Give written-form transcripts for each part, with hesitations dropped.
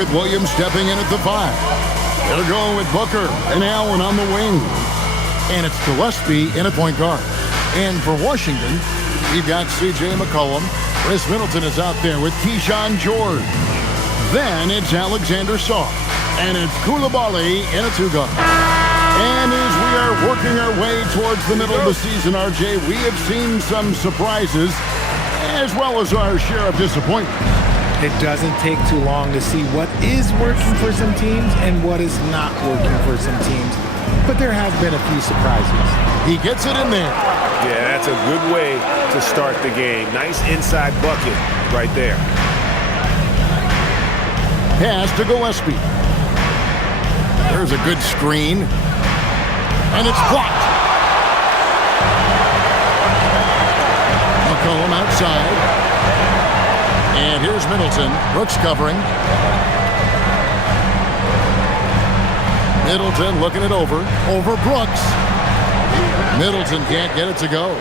with Williams stepping in at the 5. They're going with Booker and Allen on the wing. And it's Gillespie in at point guard. And for Washington, we've got C.J. McCollum. Chris Middleton is out there with Keyshawn George. Then it's Alexander Sarr. And it's Koulibaly in a 2-guard. And as we are working our way towards the middle of the season, RJ, we have seen some surprises as well as our share of disappointment. It doesn't take too long to see what is working for some teams and what is not working for some teams. But there have been a few surprises. He gets it in there. Yeah, that's a good way to start the game. Nice inside bucket right there. Pass to Gillespie. There's a good screen. And it's blocked. McCollum outside. And here's Middleton. Brooks covering. Middleton looking it over. Over Brooks. Middleton can't get it to go.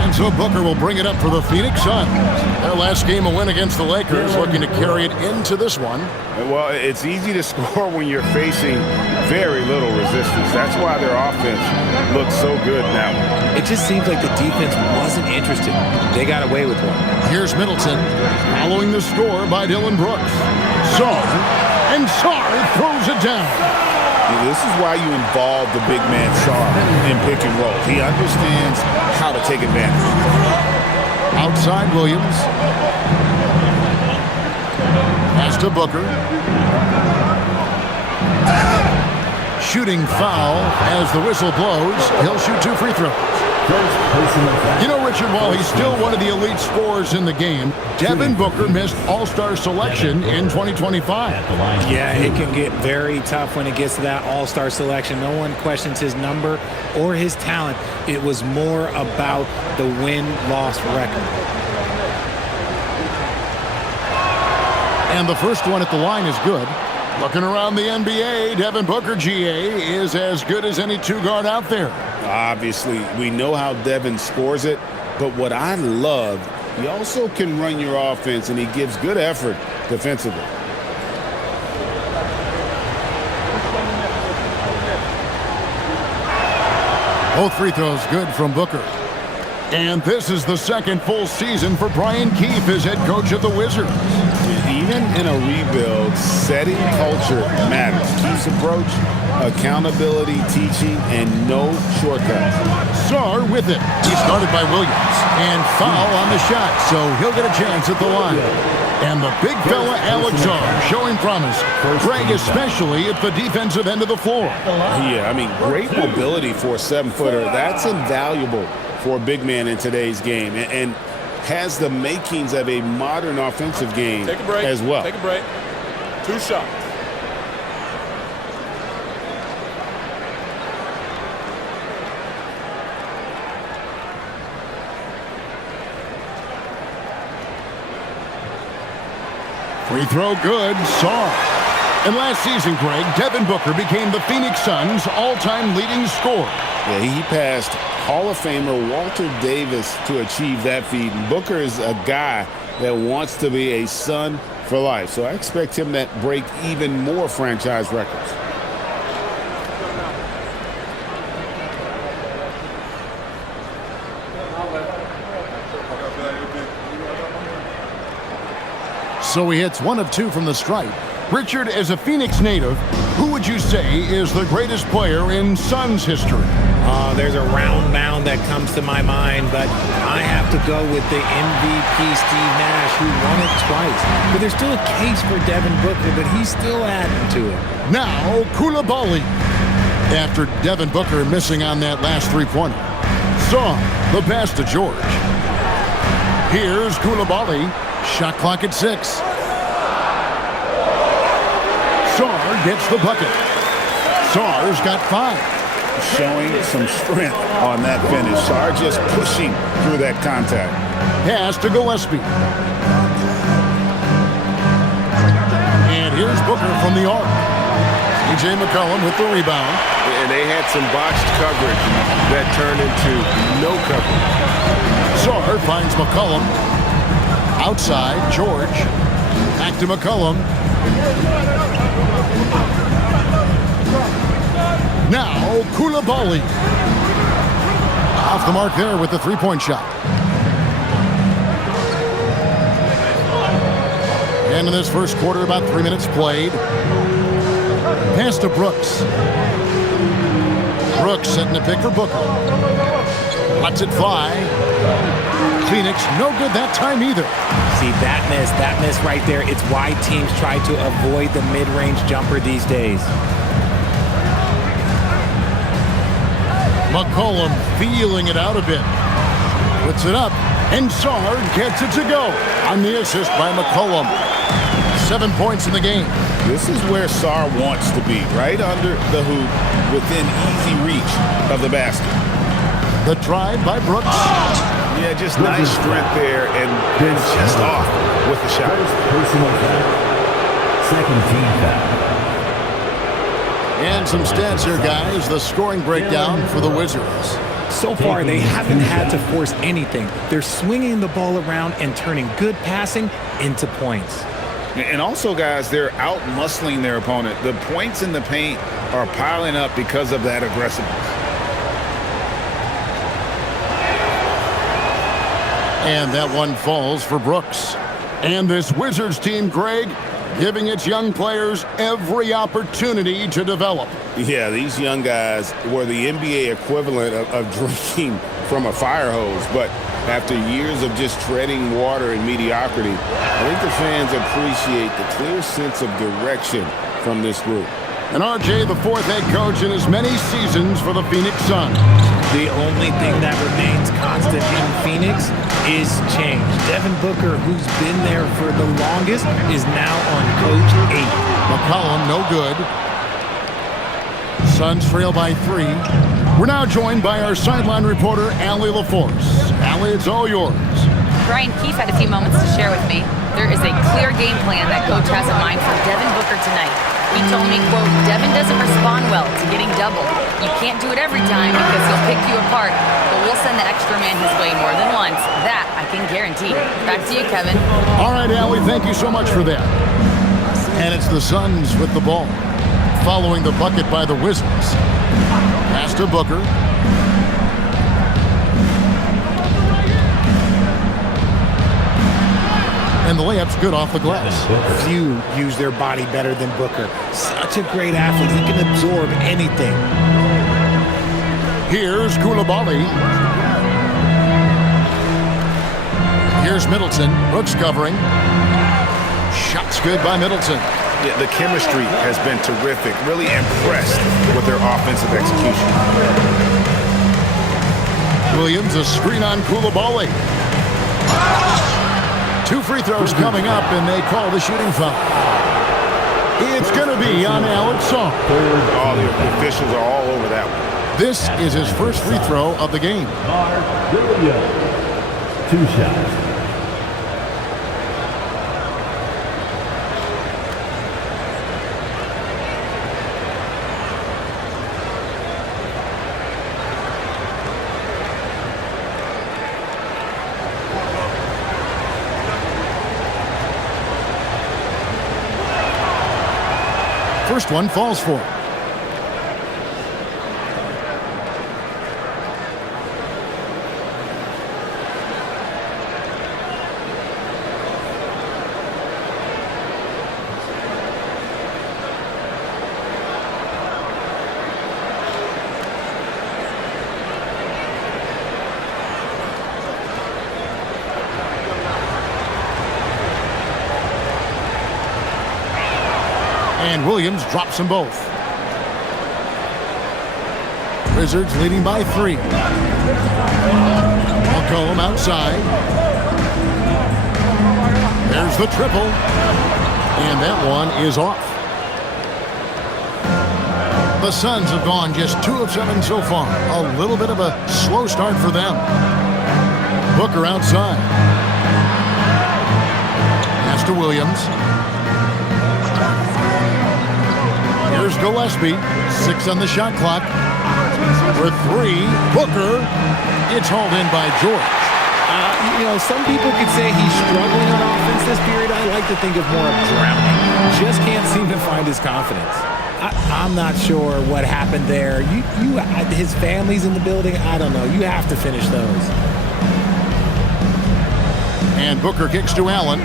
And so Booker will bring it up for the Phoenix Suns. Their last game a win against the Lakers, looking to carry it into this one. Well, it's easy to score when you're facing very little resistance. That's why their offense looks so good now. It just seems like the defense wasn't interested. They got away with one. Here's Middleton, following the score by Dylan Brooks. Sarr, and Sarr throws it down. This is why you involve the big man Sarr in pick and roll. He understands how to take advantage. Outside Williams. Pass to Booker. Shooting foul as the whistle blows. He'll shoot 2 free throws. You know, Richard, while he's still one of the elite scorers in the game, Devin Booker missed All-Star selection in 2025. Yeah, it can get very tough when it gets to that All-Star selection. No one questions his number or his talent. It was more about the win-loss record. And the first one at the line is good. Looking around the NBA, Devin Booker, GA, is as good as any 2-guard out there. Obviously, we know how Devin scores it, but what I love, he also can run your offense, and he gives good effort defensively. Both free throws good from Booker. And this is the second full season for Brian Keefe as head coach of the Wizards. Even in a rebuild, setting culture matters. Keefe's approach, accountability, teaching, and no shortcuts. Sarr with it. He started by Williams. And foul on the shot, so he'll get a chance at the line. And the big fella, Alex Sarr, showing promise. Greg, especially at the defensive end of the floor. Yeah, I mean, great mobility for a 7-footer. That's invaluable for a big man in today's game. And has the makings of a modern offensive game as well. Take a break. 2 shots. Free throw good. Sarr. And last season, Greg, Devin Booker became the Phoenix Suns' all-time leading scorer. Yeah, he passed Hall of Famer Walter Davis to achieve that feat. And Booker is a guy that wants to be a Sun for life. So I expect him to break even more franchise records. So he hits 1 of 2 from the stripe. Richard, as a Phoenix native, who would you say is the greatest player in Suns history? There's a round mound that comes to my mind, but I have to go with the MVP Steve Nash, who won it twice. But there's still a case for Devin Booker, but he's still adding to it. Now, Koulibaly. After Devin Booker missing on that last three-pointer. Saw the pass to George. Here's Koulibaly. Shot clock at 6. Sarr gets the bucket. Sarr's got 5. Showing some strength on that finish. Sarr just pushing through that contact. Pass to Gillespie. And here's Booker from the arc. C.J. McCollum with the rebound. And they had some botched coverage that turned into no coverage. Sarr finds McCollum. Outside, George. Back to McCollum. Now, Koulibaly. Off the mark there with the three-point shot. And in this first quarter, about 3 minutes played. Pass to Brooks. Brooks setting the pick for Booker. Lets it fly. Phoenix, no good that time either. See, that miss right there, it's why teams try to avoid the mid-range jumper these days. McCollum feeling it out a bit. Puts it up, and Sard gets it to go on the assist by McCollum. 7 points in the game. This is where Sar wants to be, right under the hoop, within easy reach of the basket. The drive by Brooks. Yeah, just nice strength there, and then just off with the shot. Personal foul. Second team foul. And some stats here, guys. The scoring breakdown for the Wizards. So far, they haven't had to force anything. They're swinging the ball around and turning good passing into points. And also, guys, they're out-muscling their opponent. The points in the paint are piling up because of that aggressiveness. And that one falls for Brooks. And this Wizards team, Greg, giving its young players every opportunity to develop. Yeah, these young guys were the NBA equivalent of drinking from a fire hose. But after years of just treading water and mediocrity, I think the fans appreciate the clear sense of direction from this group. And RJ, the fourth head coach in as many seasons for the Phoenix Suns. The only thing that remains constant in Phoenix is change. Devin Booker, who's been there for the longest, is now on coach 8. McCollum, no good. Suns trail by 3. We're now joined by our sideline reporter, Allie LaForce. Allie, it's all yours. Brian Keefe had a few moments to share with me. There is a clear game plan that coach has in mind for Devin Booker tonight. He told me, quote, Devin doesn't respond well to getting doubled. You can't do it every time because he'll pick you apart, but we'll send the extra man his way more than once. That I can guarantee. Back to you, Kevin. All right, Allie, thank you so much for that. And it's the Suns with the ball, following the bucket by the Wizards. Pass to Booker. And the layup's good off the glass. Few use their body better than Booker. Such a great athlete. He can absorb anything. Here's Koulibaly. Here's Middleton. Brooks covering. Shot's good by Middleton. Yeah, the chemistry has been terrific. Really impressed with their offensive execution. Williams, a screen on Koulibaly. 2 free throws coming up, and they call the shooting foul. It's going to be on Alex Song. All the officials are all over that one. This is his first free throw of the game. Williams. 2 shots. First one falls for him. And Williams drops them both. Wizards leading by 3. McCollum outside. There's the triple. And that one is off. The Suns have gone just 2 of 7 so far. A little bit of a slow start for them. Booker outside. Pass to Williams. Here's Gillespie. 6 on the shot clock. For 3, Booker. It's hauled in by George. You know, some people could say he's struggling on offense this period. I like to think of more of drowning. just can't seem to find his confidence. I'm not sure what happened there. His family's in the building. I don't know. You have to finish those. And Booker kicks to Allen.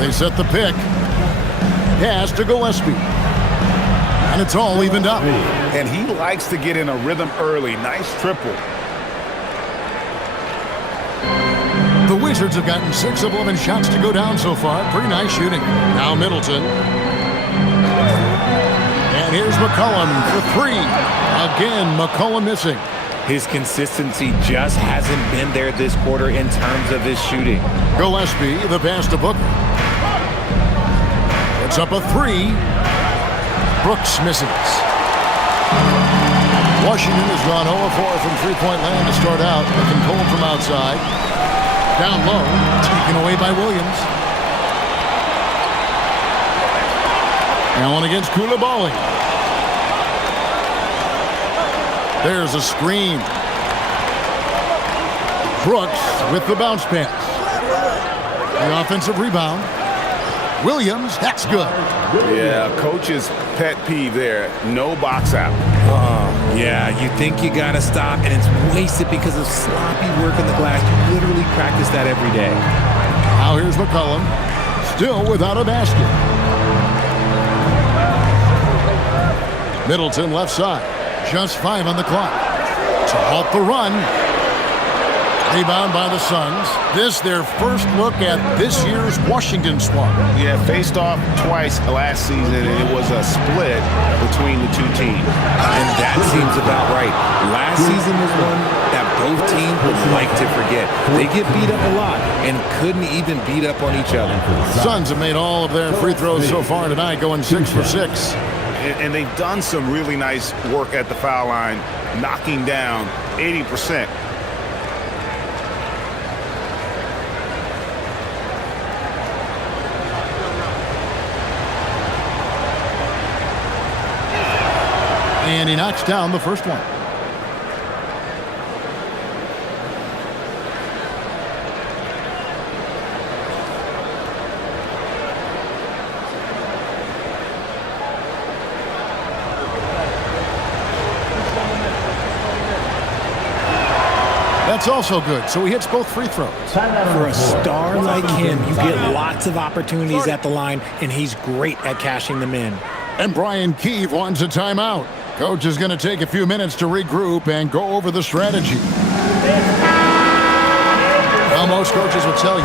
They set the pick. Pass to Gillespie. And it's all evened up. And he likes to get in a rhythm early. Nice triple. The Wizards have gotten 6 of 11 shots to go down so far. Pretty nice shooting. Now Middleton. And here's McCollum for 3. Again, McCollum missing. His consistency just hasn't been there this quarter in terms of his shooting. Gillespie, the pass to Booker. It's up a 3. Brooks misses. Washington has gone 0-4 from three-point land to start out. Looking cold from outside. Down low, taken away by Williams. Allen against Koulibaly. There's a screen. Brooks with the bounce pass. The offensive rebound. Williams, that's good. Yeah, coach's pet peeve there. No box out. Yeah, you think you got to stop, and it's wasted because of sloppy work on the glass. You literally practice that every day. Now here's McCollum. Still without a basket. Middleton left side. Just 5 on the clock. To halt the run. Rebound by the Suns. This their first look at this year's Washington squad. Yeah, faced off twice last season, and it was a split between the two teams. And that seems about right. Last season was one that both teams would like to forget. They get beat up a lot and couldn't even beat up on each other. Suns have made all of their free throws so far tonight, going 6 for 6. And they've done some really nice work at the foul line, knocking down 80%. And he knocks down the first one. That's also good. So he hits both free throws. For a star like him, you get lots of opportunities at the line, and he's great at cashing them in. And Brian Keefe wants a timeout. Coach is going to take a few minutes to regroup and go over the strategy. Well, most coaches will tell you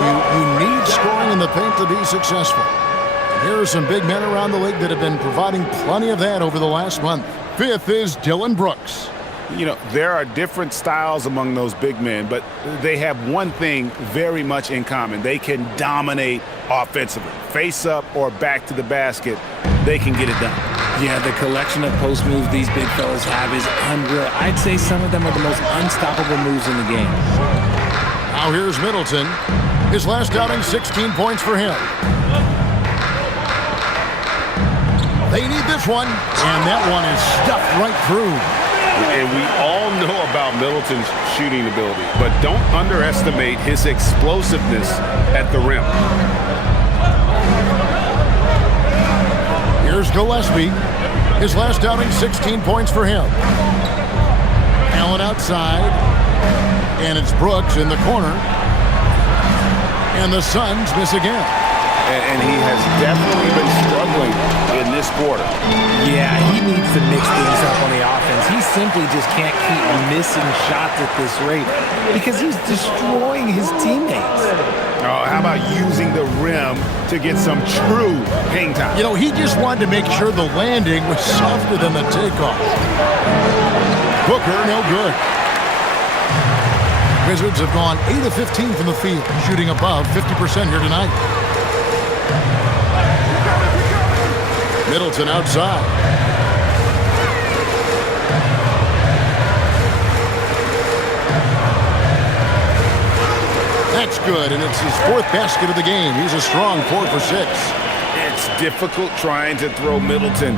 need scoring in the paint to be successful. And here are some big men around the league that have been providing plenty of that over the last month. 5th is Dillon Brooks. You know, there are different styles among those big men, but they have one thing very much in common. They can dominate offensively. Face up or back to the basket, they can get it done. Yeah, the collection of post moves these big fellas have is unreal. I'd say some of them are the most unstoppable moves in the game. Now here's Middleton. His last outing, 16 points for him. They need this one, and that one is stuffed right through. And we all know about Middleton's shooting ability, but don't underestimate his explosiveness at the rim. Here's Gillespie. His last outing, 16 points for him. Allen outside. And it's Brooks in the corner. And the Suns miss again. And he has definitely been struggling in this quarter. Yeah, he needs to mix things up on the offense. He simply just can't keep missing shots at this rate because he's destroying his teammates. Oh, how about using the rim to get some true hang time? You know, he just wanted to make sure the landing was softer than the takeoff. Booker, no good. Wizards have gone 8 of 15 from the field, shooting above 50% here tonight. Middleton outside. That's good, and it's his 4th basket of the game. He's a strong 4 for 6. It's difficult trying to throw Middleton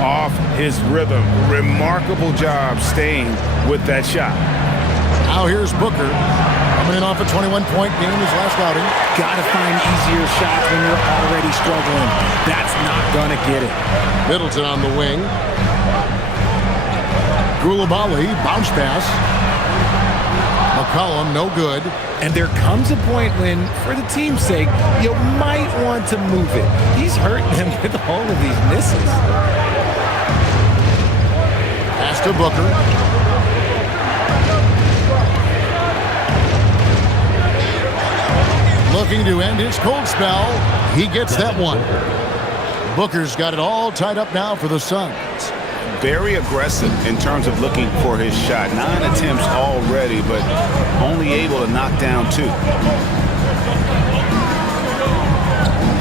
off his rhythm. Remarkable job staying with that shot. Now here's Booker. coming in off a 21-point game his last outing. Gotta find easier shots when you're already struggling. That's not gonna get it. Middleton on the wing. Koulibaly, bounce pass. McCollum, no good. And there comes a point when, for the team's sake, you might want to move it. He's hurting them with all of these misses. Pass to Booker. Looking to end his cold spell. He gets that one. Booker's got it all tied up now for the Suns. Very aggressive in terms of looking for his shot. 9 attempts already, but only able to knock down 2.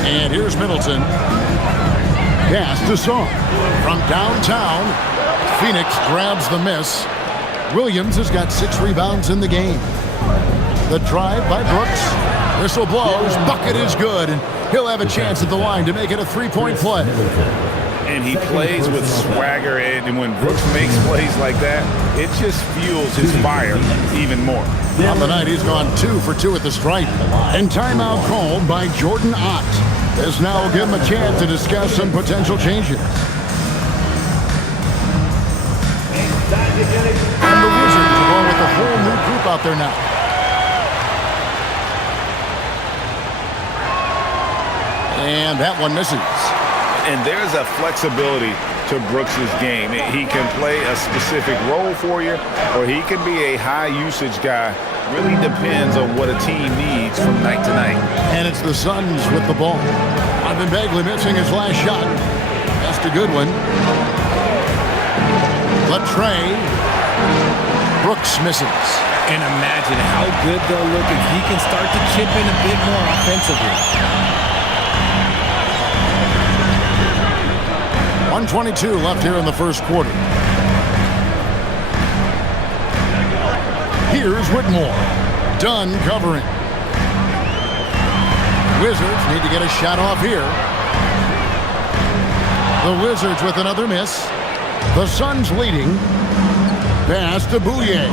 And here's Middleton. Pass to Song. From downtown, Phoenix grabs the miss. Williams has got 6 rebounds in the game. The drive by Brooks. Whistle blows. Bucket is good, and he'll have a chance at the line to make it a 3-point play. And he plays with swagger, and when Brooks makes plays like that, it just fuels his fire even more. On the night, he's gone 2 for 2 at the stripe. And timeout called by Jordan Ott. This now will give him a chance to discuss some potential changes. And the Wizards are going with a whole new group out there now. And that one misses. And there's a flexibility to Brooks's game. He can play a specific role for you, or he can be a high-usage guy. Really depends on what a team needs from night to night. And it's the Suns with the ball. Ivan Bagley missing his last shot. That's a good one. Latrey. Brooks misses. And imagine how good they'll look if he can start to chip in a bit more offensively. 1:22 left here in the first quarter. Here's Whitmore. Dunn covering. Wizards need to get a shot off here. The Wizards with another miss. The Suns leading. Pass to Bouye.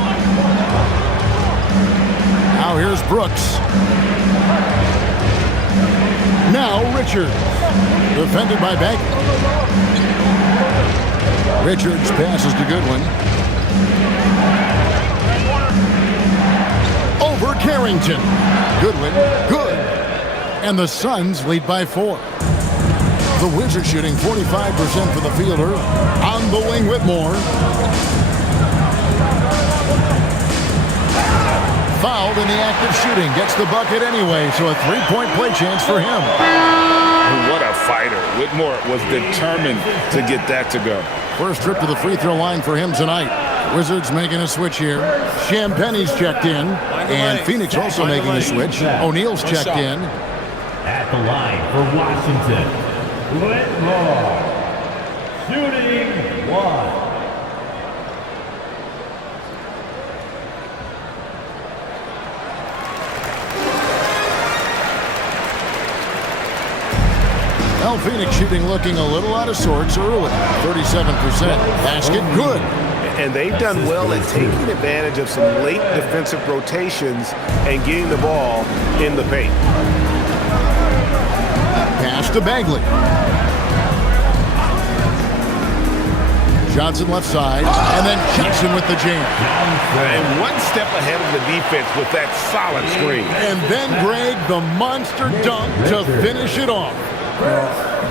Now here's Brooks. Now Richards. Defended by Bagley. Richards passes to Goodwin. Over Carrington. Goodwin, good. And the Suns lead by 4. The Wizards shooting 45% for the fielder. On the wing, Whitmore. Fouled in the act of shooting. Gets the bucket anyway, so a 3-point play chance for him. What a fighter. Whitmore was determined to get that to go. First trip to the free throw line for him tonight. Wizards making a switch here. Champagne's checked in. And Phoenix also making a switch. O'Neal's checked in. At the line for Washington, Whitmore. Shooting 1. Well, Phoenix shooting looking a little out of sorts early. 37%. Basket good. And they've done well at taking advantage of some late defensive rotations and getting the ball in the paint. Pass to Bagley. Johnson left side. And then Johnson with the jam. And one step ahead of the defense with that solid screen. And then Greg, the monster dunk to finish it off.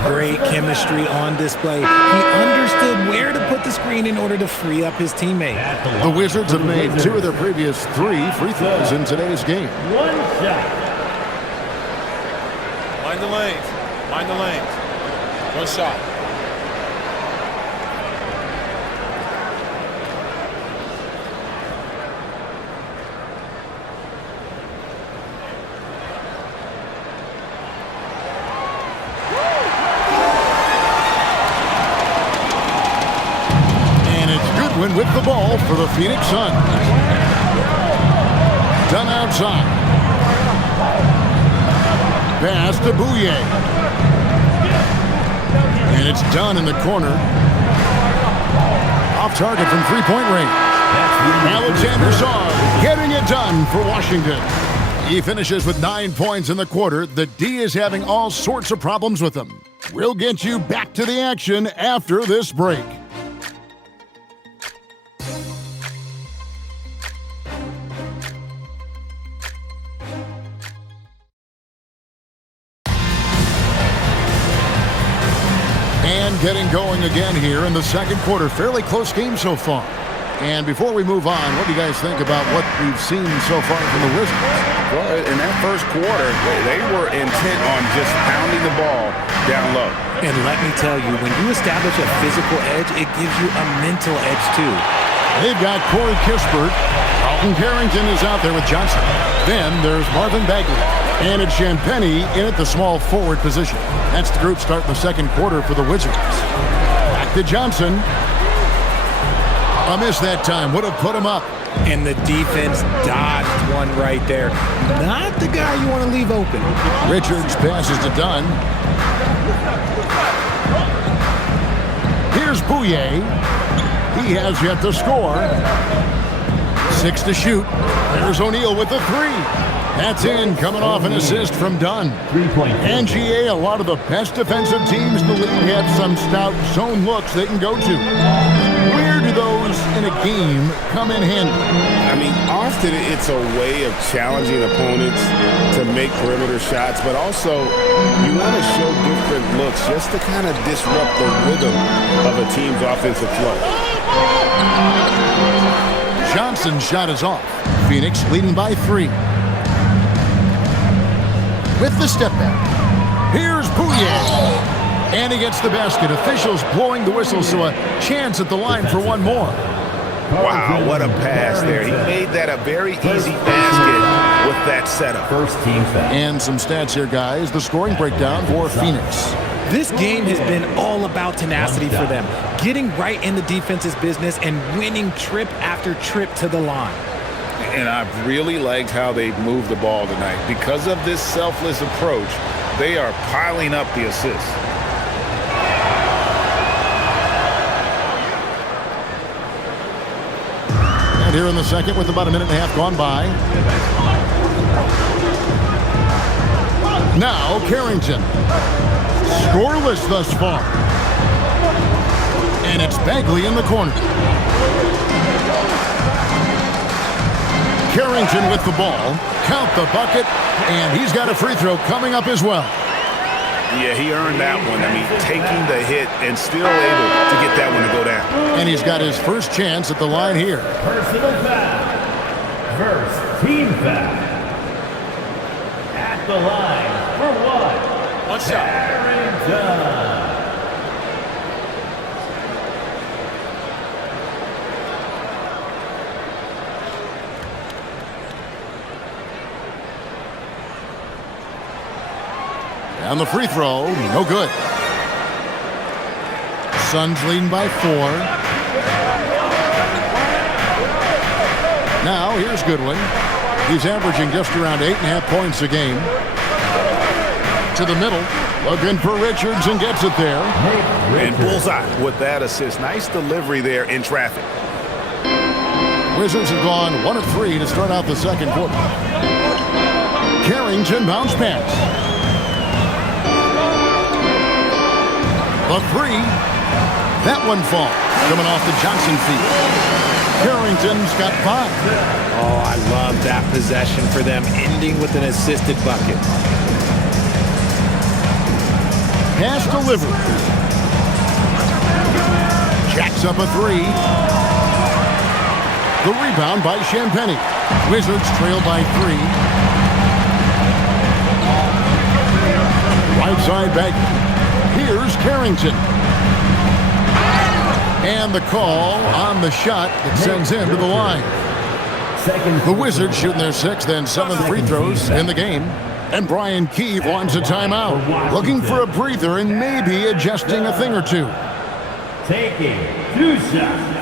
Great chemistry on display. He understood where to put the screen in order to free up his teammate. The Wizards have made 2 of their previous 3 free throws in today's game. 1 shot. Mind the lanes. Mind the lanes. 1 shot. With the ball for the Phoenix Suns. Done outside. Pass to Bouye. And it's done in the corner. Off target from 3-point range. That's Alexander Saw getting it done for Washington. He finishes with 9 points in the quarter. The D is having all sorts of problems with him. We'll get you back to the action after this break. And getting going again here in the second quarter. Fairly close game so far. And before we move on, what do you guys think about what we've seen so far from the Wizards? Well, in that first quarter, they were intent on just pounding the ball down low. And let me tell you, when you establish a physical edge, it gives you a mental edge too. They've got Corey Kispert. Carlton Carrington is out there with Johnson. Then there's Marvin Bagley. And it's Champagnie in at the small forward position. That's the group starting the second quarter for the Wizards. Back to Johnson. A miss that time. Would have put him up. And the defense dodged one right there. Not the guy you want to leave open. Richards passes to Dunn. Here's Bouye. He has yet to score. 6 to shoot. There's O'Neal with the 3. That's in, coming off an assist from Dunn. And GA, a lot of the best defensive teams in the league have some stout zone looks they can go to. Where do those in a game come in handy? I mean, often it's a way of challenging opponents to make perimeter shots, but also you want to show different looks just to kind of disrupt the rhythm of a team's offensive flow. Johnson's shot is off. Phoenix leading by 3. With the step back, here's Bouye. And he gets the basket. Officials blowing the whistle, so a chance at the line for one more. Wow, what a pass there. He made that a very easy basket with that setup. First team foul. And some stats here, guys. The scoring breakdown for Phoenix. This game has been all about tenacity for them. Getting right in the defense's business and winning trip after trip to the line. And I've really liked how they've moved the ball tonight. Because of this selfless approach, they are piling up the assists. And here in the second with about a minute and a half gone by. Now Carrington. Scoreless thus far. And it's Bagley in the corner. Carrington with the ball. Count the bucket. And he's got a free throw coming up as well. Yeah, he earned that one. I mean, taking the hit and still able to get that one to go down. And he's got his first chance at the line here. Personal foul. First team foul. At the line for one. One shot. Carrington. And the free throw, no good. Suns leading by 4. Now, here's Goodwin. He's averaging just around 8.5 points a game. To the middle, looking for Richards and gets it there. And bullseye with that assist. Nice delivery there in traffic. Wizards have gone 1 of 3 to start out the second quarter. Carrington bounce pass. The 3. That one falls. Coming off the Johnson feed. Carrington's got 5. Oh, I love that possession for them, ending with an assisted bucket. Pass delivered. Jacks up a 3. The rebound by Champagnie. Wizards trail by 3. Right side back. Here's Carrington. And the call on the shot that sends him to the line. The Wizards shooting their 6th and 7th free throws in the game. And Brian Keefe wants a timeout. Looking for a breather and maybe adjusting a thing or two. Taking 2 shots.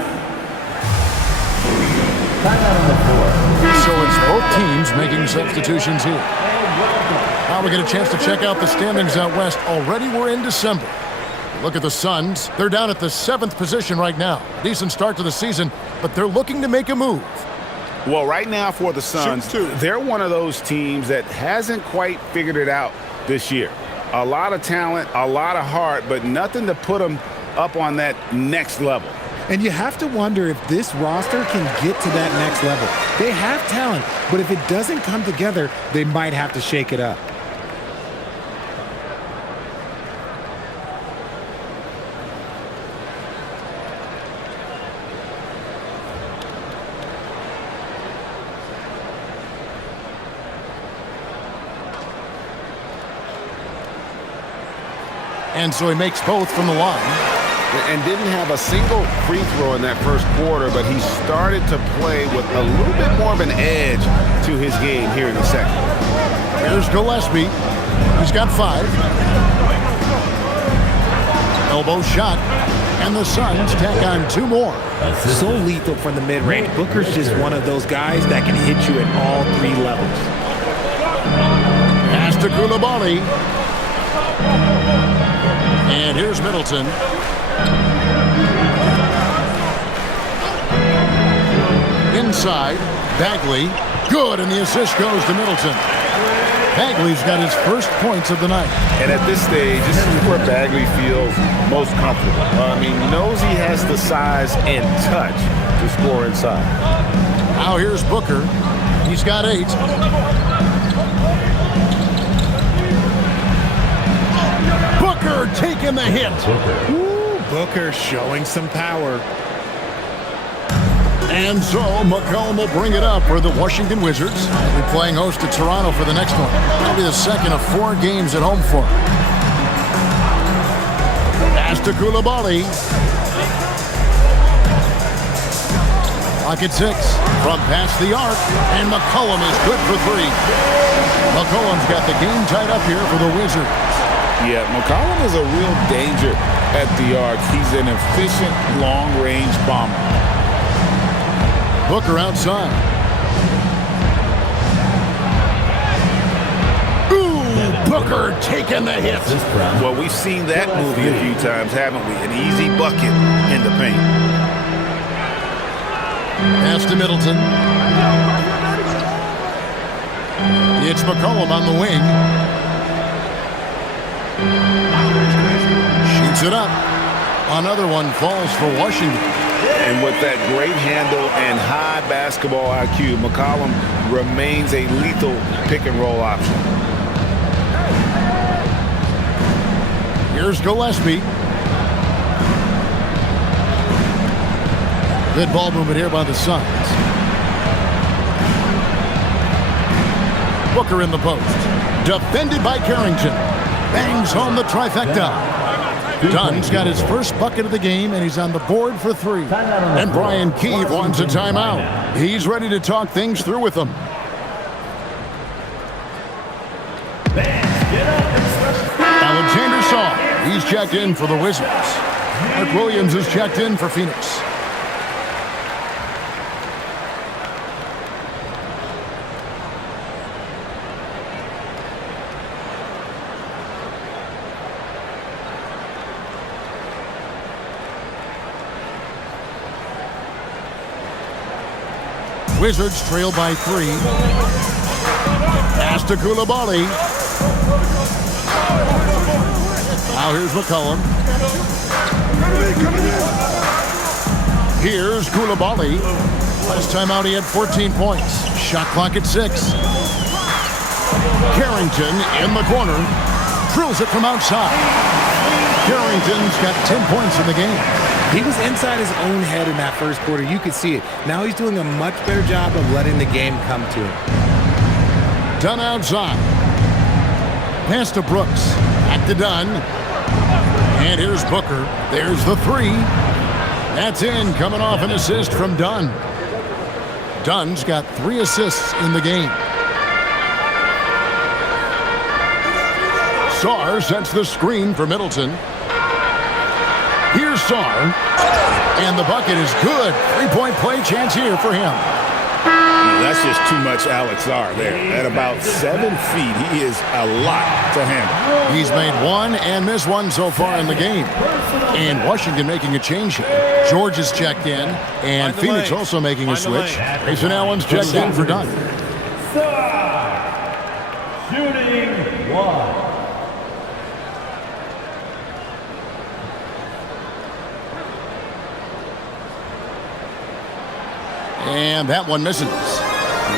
Timeout on the floor. So it's both teams making substitutions here. Now we get a chance to check out the standings out west. Already we're in December. Look at the Suns. They're down at the 7th position right now. Decent start to the season, but they're looking to make a move. Well, right now for the Suns, they're one of those teams that hasn't quite figured it out this year. A lot of talent, a lot of heart, but nothing to put them up on that next level. And you have to wonder if this roster can get to that next level. They have talent, but if it doesn't come together, they might have to shake it up. And so he makes both from the line. And didn't have a single free throw in that first quarter, but he started to play with a little bit more of an edge to his game here in the second. Here's Gillespie. He's got 5. Elbow shot. And the Suns tack on 2 more. So lethal from the mid-range. Booker's just one of those guys that can hit you at all 3 levels. Pass to Koulibaly. And here's Middleton. Inside, Bagley. Good, and the assist goes to Middleton. Bagley's got his first points of the night. And at this stage, this is where Bagley feels most comfortable. Knows he has the size and touch to score inside. Now here's Booker. He's got 8. Booker taking the hit. Ooh, Booker showing some power. And so McCollum will bring it up for the Washington Wizards. They'll be playing host to Toronto for the next one. That'll be the second of 4 games at home for him. Pass to Koulibaly. Clock at 6. From past the arc. And McCollum is good for 3. McCollum's got the game tied up here for the Wizards. Yeah, McCollum is a real danger at the arc. He's an efficient long-range bomber. Booker outside. Ooh, Booker taking the hit. Well, we've seen that movie a few times, haven't we? An easy bucket in the paint. Pass to Middleton. It's McCollum on the wing. Shoots it up. Another one falls for Washington. And with that great handle and high basketball IQ, McCollum remains a lethal pick-and-roll option. Here's Gillespie. Good ball movement here by the Suns. Booker in the post. Defended by Carrington. Bangs home the trifecta. Dunn's got his first bucket of the game, and he's on the board for 3. And Brian Keefe wants a timeout. He's ready to talk things through with them. Alexander Saw, he's checked in for the Wizards. Mark Williams is checked in for Phoenix. Wizards trail by 3. Pass to Koulibaly. Now here's McCollum. Here's Koulibaly. Last time out he had 14 points. Shot clock at 6. Carrington in the corner. Drills it from outside. Carrington's got 10 points in the game. He was inside his own head in that first quarter. You could see it. Now he's doing a much better job of letting the game come to him. Dunn outside. Pass to Brooks. Back to Dunn. And here's Booker. There's the 3. That's in, coming off an assist from Dunn. Dunn's got 3 assists in the game. Sarr sets the screen for Middleton. Here's Sarr. And the bucket is good. 3-point play chance here for him. That's just too much Alex R there. At about 7 feet, he is a lot to handle. He's made one and missed one so far in the game. And Washington making a change here. George is checked in, and Phoenix also making a switch. Grayson Allen's checked in for Dunn. Shooting 1. And that one misses.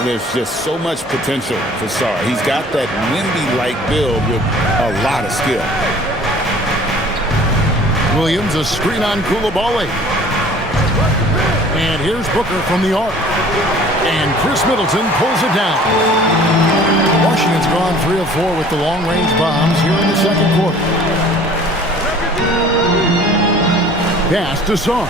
There's just so much potential for Sarr. He's got that Wemby-like build with a lot of skill. Williams, a screen on Coulibaly. And here's Booker from the arc. And Chris Middleton pulls it down. Washington's gone 3 of 4 with the long-range bombs here in the second quarter. Pass to Sarr.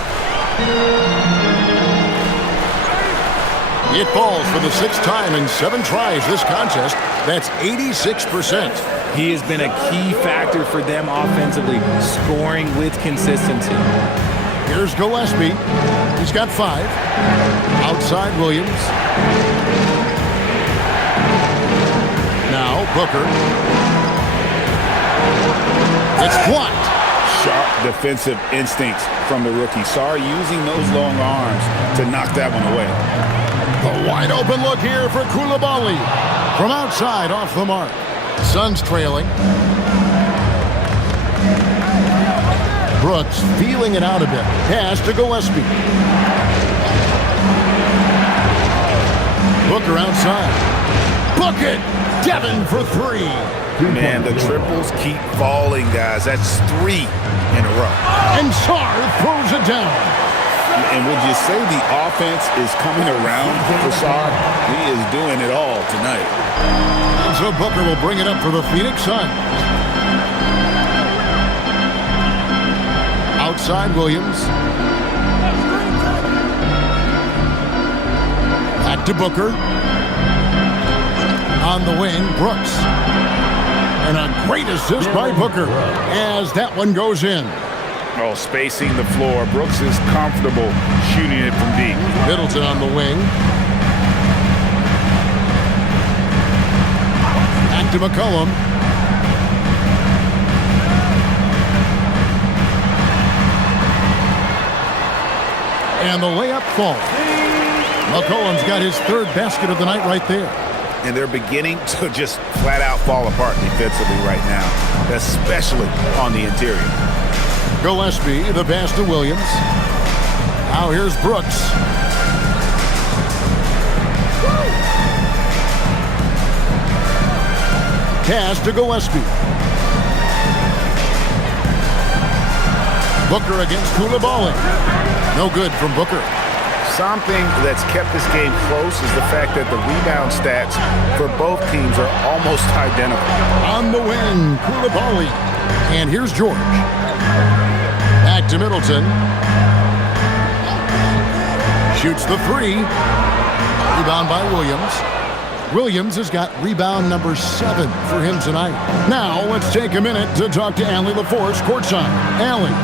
It falls for the 6th time in 7 tries this contest. That's 86%. He has been a key factor for them offensively, scoring with consistency. Here's Gillespie. He's got 5. Outside Williams. Now Booker. It's blocked. Sharp defensive instincts from the rookie. Sarr using those long arms to knock that one away. The wide open look here for Coulibaly. From outside, off the mark. Suns trailing. Brooks feeling it out a bit. Pass to Gillespie. Booker outside. Book it! Devin for 3. Man, the triples keep falling, guys. That's 3 in a row. And Sarr throws it down. And would you say the offense is coming around for Sarr? He is doing it all tonight. And so Booker will bring it up for the Phoenix Suns. Outside Williams. Back to Booker. On the wing, Brooks. And a great assist by Booker as that one goes in. Oh, spacing the floor. Brooks is comfortable shooting it from deep. Middleton on the wing. Back to McCollum. And the layup falls. McCollum's got his 3rd basket of the night right there. And they're beginning to just flat out fall apart defensively right now, especially on the interior. Gillespie, the pass to Williams. Now here's Brooks. Pass to Gillespie. Booker against Coulibaly. No good from Booker. Something that's kept this game close is the fact that the rebound stats for both teams are almost identical. On the wing, Coulibaly. And here's George. Back to Middleton. Shoots the 3. Rebound by Williams. Williams has got rebound number 7 for him tonight. Now let's take a minute to talk to Allie LaForce courtside. Allie.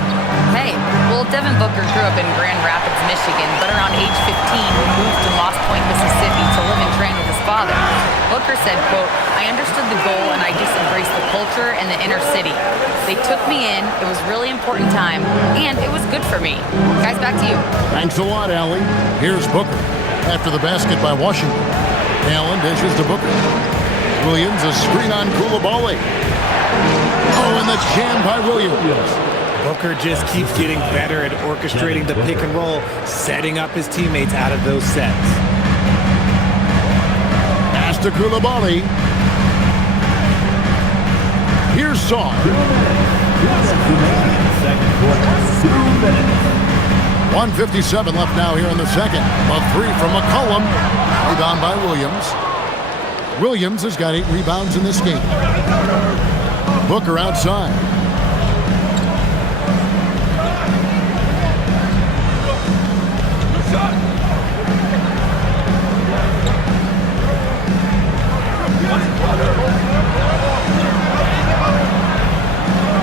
Hey, well, Devin Booker grew up in Grand Rapids, Michigan, but around age 15 moved to Moss Point, Mississippi to live and train with his father. Booker said, quote, "I understood the goal and I just embraced the culture and the inner city. They took me in, it was a really important time, and it was good for me." Guys, back to you. Thanks a lot, Allie. Here's Booker after the basket by Washington. Allen dishes to Booker. Williams, a screen on Coulibaly. Oh, and the jam by Williams. Booker just keeps getting better at orchestrating the pick and roll, setting up his teammates out of those sets. Pass to Coulibaly. Here's Sarr. 1:57 left now here in the second. A 3 from McCollum. Rebound by Williams. Williams has got 8 rebounds in this game. Booker outside.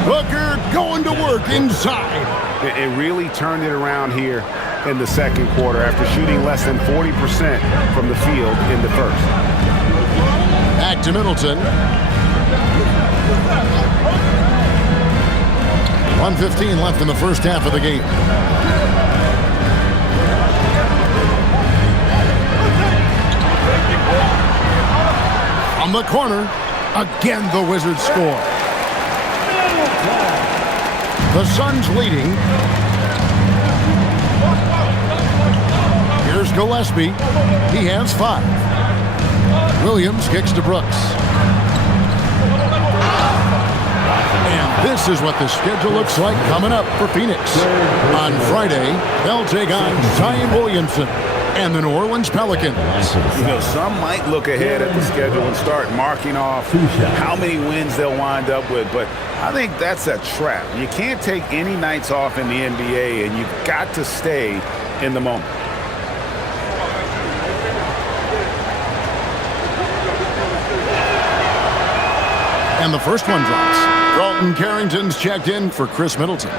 Booker going to work inside. It really turned it around here in the second quarter after shooting less than 40% from the field in the first. Back to Middleton. 1:15 left in the first half of the game. From the corner, again the Wizards score. The Suns leading. Here's Gillespie. He has 5. Williams kicks to Brooks. And this is what the schedule looks like coming up for Phoenix. On Friday, they'll take on Zion Williamson and the New Orleans Pelicans. You know, some might look ahead at the schedule and start marking off how many wins they'll wind up with, but I think that's a trap. You can't take any nights off in the NBA, and you've got to stay in the moment. And the first one drops. Dalton Carrington's checked in for Chris Middleton.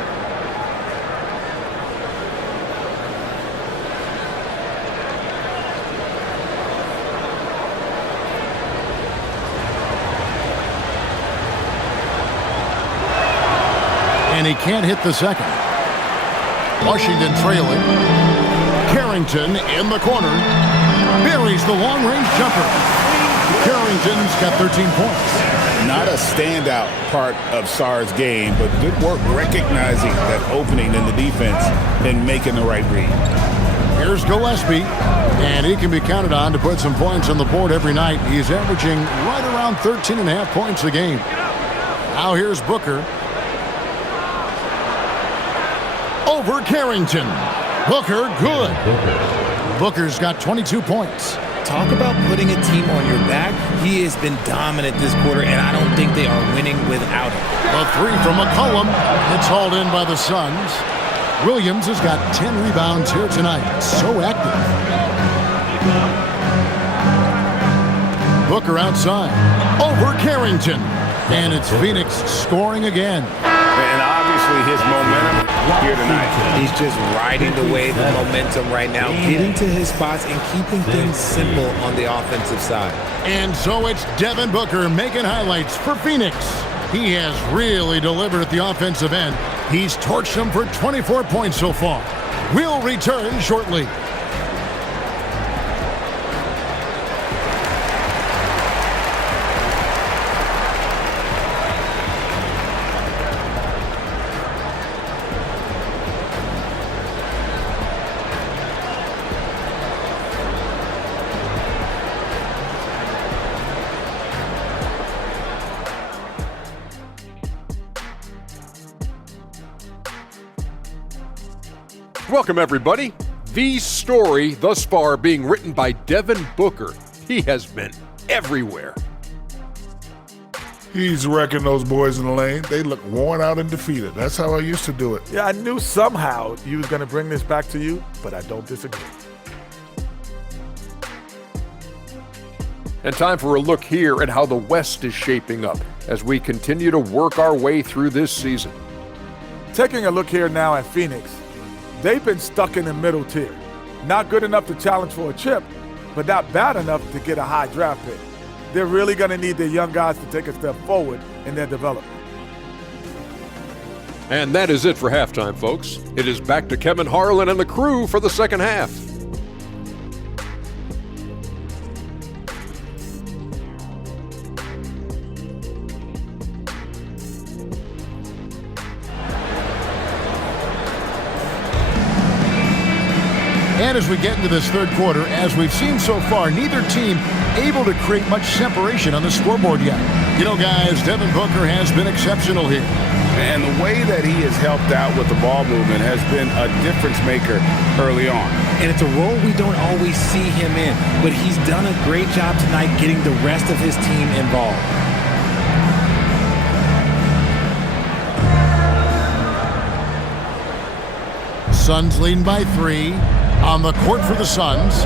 And he can't hit the second. Washington trailing. Carrington in the corner. Buries the long-range jumper. Carrington's got 13 points. Not a standout part of Sarr's game, but good work recognizing that opening in the defense and making the right read. Here's Gillespie, and he can be counted on to put some points on the board every night. He's averaging right around 13.5 points a game. Now here's Booker. Over Carrington. Booker, good. Booker's got 22 points. Talk about putting a team on your back. He has been dominant this quarter, and I don't think they are winning without him. A 3 from McCollum. It's hauled in by the Suns. Williams has got 10 rebounds here tonight. So active. Booker outside. Over Carrington. And it's Phoenix scoring again. And obviously his momentum here tonight. He's just riding the wave of momentum right now, getting to his spots and keeping things simple on the offensive side. And so it's Devin Booker making highlights for Phoenix. He has really delivered at the offensive end. He's torched them for 24 points so far. We'll return shortly. Welcome, everybody. The story thus far being written by Devin Booker. He has been everywhere. He's wrecking those boys in the lane. They look worn out and defeated. That's how I used to do it. Yeah, I knew somehow you was going to bring this back to you, but I don't disagree. And time for a look here at how the West is shaping up as we continue to work our way through this season. Taking a look here now at Phoenix, they've been stuck in the middle tier. Not good enough to challenge for a chip, but not bad enough to get a high draft pick. They're really going to need their young guys to take a step forward in their development. And that is it for halftime, folks. It is back to Kevin Harlan and the crew for the second half. And as we get into this third quarter, as we've seen so far, neither team able to create much separation on the scoreboard yet. You know, guys, Devin Booker has been exceptional here. And the way that he has helped out with the ball movement has been a difference maker early on. And it's a role we don't always see him in, but he's done a great job tonight getting the rest of his team involved. Suns leading by 3. On the court for the Suns,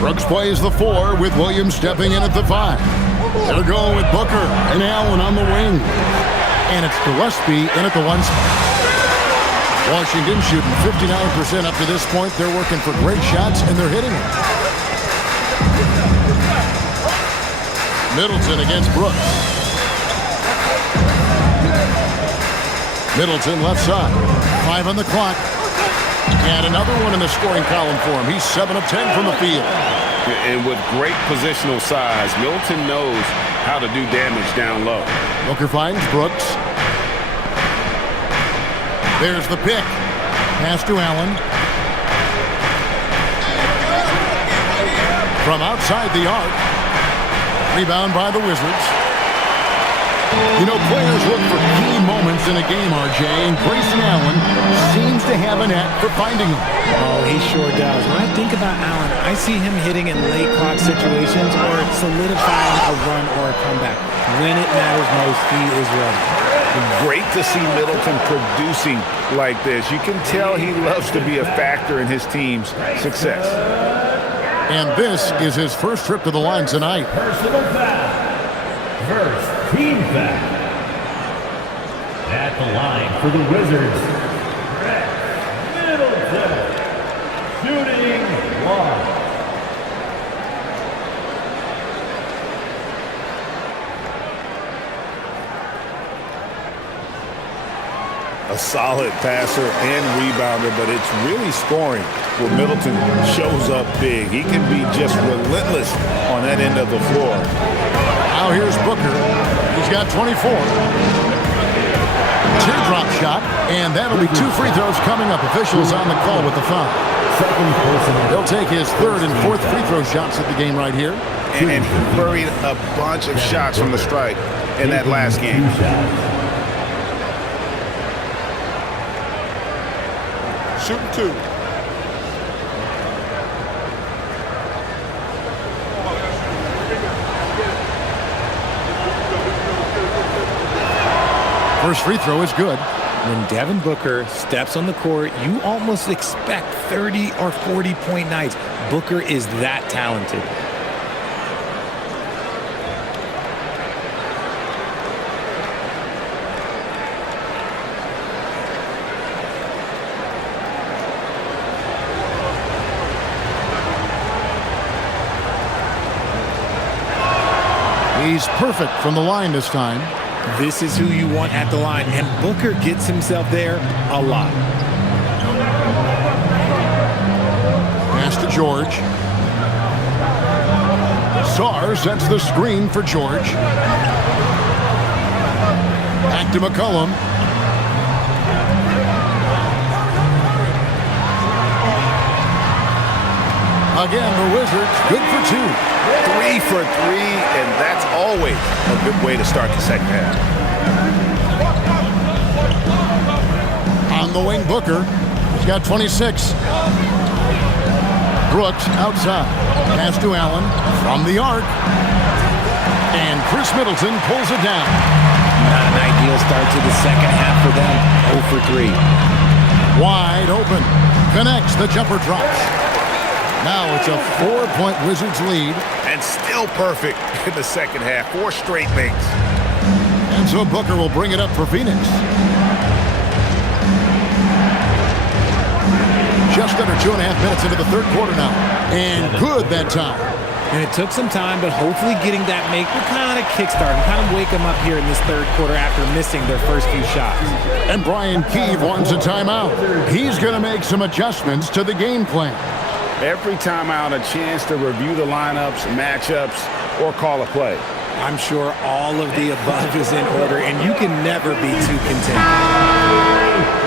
Brooks plays the 4 with Williams stepping in at the 5. They're going with Booker and Allen on the wing. And it's Gillespie in at the 1 spot. Washington shooting 59% up to this point. They're working for great shots, and they're hitting them. Middleton against Brooks. Middleton left side. 5 on the clock. And another one in the scoring column for him. He's 7 of 10 from the field. And with great positional size, Middleton knows how to do damage down low. Booker finds Brooks. There's the pick. Pass to Allen. From outside the arc. Rebound by the Wizards. You know, players look for key moments in a game, RJ, and Grayson Allen seems to have a knack for finding them. Oh, he sure does. When I think about Allen, I see him hitting in late clock situations or solidifying a run or a comeback. When it matters most, he is ready. Great to see Middleton producing like this. You can tell he loves to be a factor in his team's success. And this is his first trip to the line tonight. Personal foul. First team foul. At the line for the Wizards, Middleton. Shooting 1. A solid passer and rebounder, but it's really scoring where Middleton shows up big. He can be just relentless on that end of the floor. Now here's Booker. He's got 24. Teardrop shot, and that'll be 2 free throws coming up. Officials on the call with the foul. He'll take his 3rd and 4th free throw shots at the game right here. And he buried a bunch of shots from the stripe in that last game. Shooting 2. First free throw is good. When Devin Booker steps on the court, you almost expect 30 or 40-point nights. Booker is that talented. He's perfect from the line this time. This is who you want at the line, and Booker gets himself there a lot. Pass to George. Sarr sets the screen for George. Back to McCollum. Again, the Wizards good for 2. 3 for 3, and that's always a good way to start the second half. On the wing, Booker. He's got 26. Brooks outside. Pass to Allen from the arc. And Chris Middleton pulls it down. Not an ideal start to the second half for them. 0 for 3. Wide open. Connects. The jumper drops. Now it's a 4-point Wizards lead. And still perfect in the second half. 4 straight makes. And so Booker will bring it up for Phoenix. Just under 2.5 minutes into the 3rd quarter now. And good that time. And it took some time, but hopefully getting that make will kind of kickstart and kind of wake them up here in this 3rd quarter after missing their first few shots. And Brian Keefe wants a timeout. He's going to make some adjustments to the game plan. Every timeout, a chance to review the lineups, matchups, or call a play. I'm sure all of the above is in order, and you can never be too content.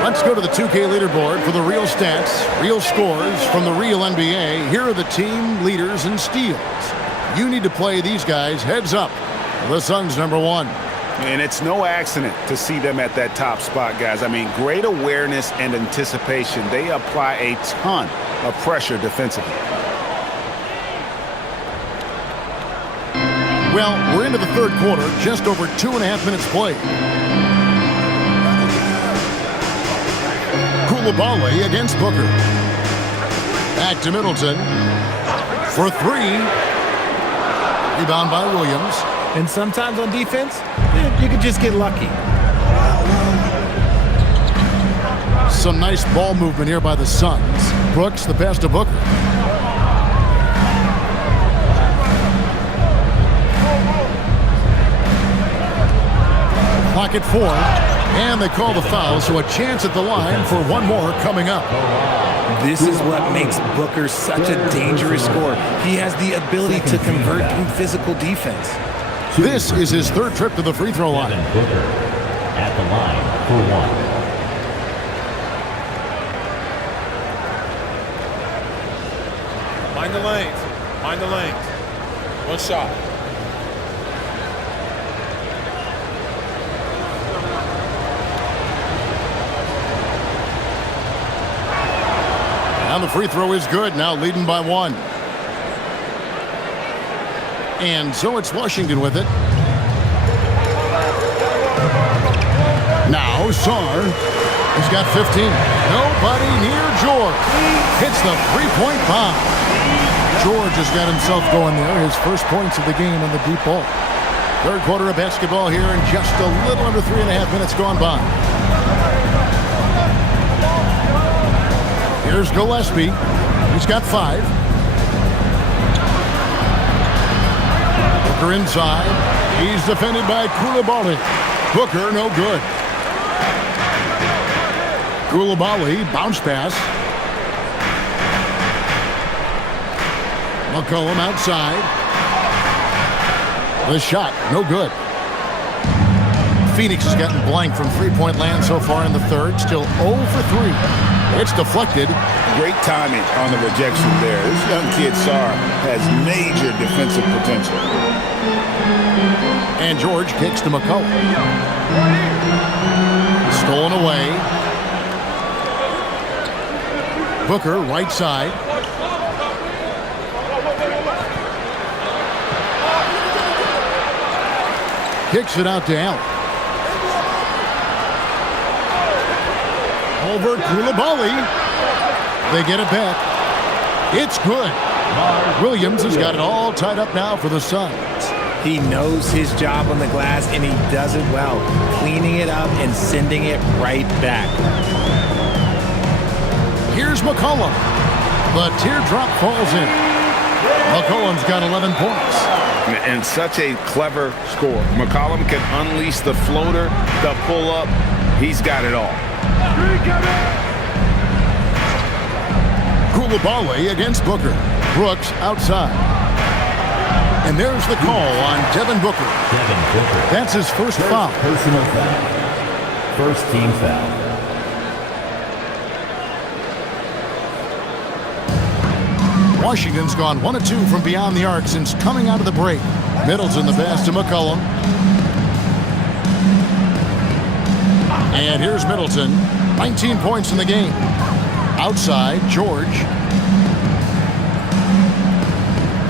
Let's go to the 2K leaderboard for the real stats, real scores from the real NBA. Here are the team leaders in steals. You need to play these guys heads up. The Suns #1. And it's no accident to see them at that top spot, guys. I mean, great awareness and anticipation. They apply a ton of pressure defensively. Well, we're into the 3rd quarter, just over 2.5 minutes played. Koulibaly against Booker. Back to Middleton for 3. Rebound by Williams. And sometimes on defense, you can just get lucky. Some nice ball movement here by the Suns. Brooks, the pass to Booker. Clock at 4, and they call the foul, so a chance at the line for one more coming up. This is what makes Booker such a dangerous scorer. He has the ability to convert through physical defense. This is his third trip to the free throw line. Booker at the line for one. Mind the lanes. Mind the lanes. One shot. And the free throw is good, now leading by 1. And so it's Washington with it. Now Sarr has got 15. Nobody near George. Hits the three-point bomb. George has got himself going there. His first points of the game on the deep ball. Third quarter of basketball here, and just a little under 3.5 minutes gone by. Here's Gillespie. He's got 5. Booker inside. He's defended by Coulibaly. Booker, no good. Coulibaly, bounce pass. McCollum outside. The shot, no good. Phoenix has gotten blank from three-point land so far in the third. Still 0 for 3. It's deflected. Great timing on the rejection there. This young kid, Sarr, has major defensive potential. And George kicks to McCollum. Stolen away. Booker, right side. Kicks it out to Allen. Over Coulibaly. They get it back. It's good. Williams has got it all tied up now for the Suns. He knows his job on the glass, and he does it well, cleaning it up and sending it right back. Here's McCollum. The teardrop falls in. McCollum's got 11 points. And such a clever score. McCollum can unleash the floater, the pull-up. He's got it all. Coulibaly against Booker. Brooks outside. And there's the call on Devin Booker. Devin Booker. That's his first foul. Personal foul. First team foul. Washington's gone 1 of 2 from beyond the arc since coming out of the break. Middleton the pass to McCollum. And here's Middleton. 19 points in the game. Outside, George.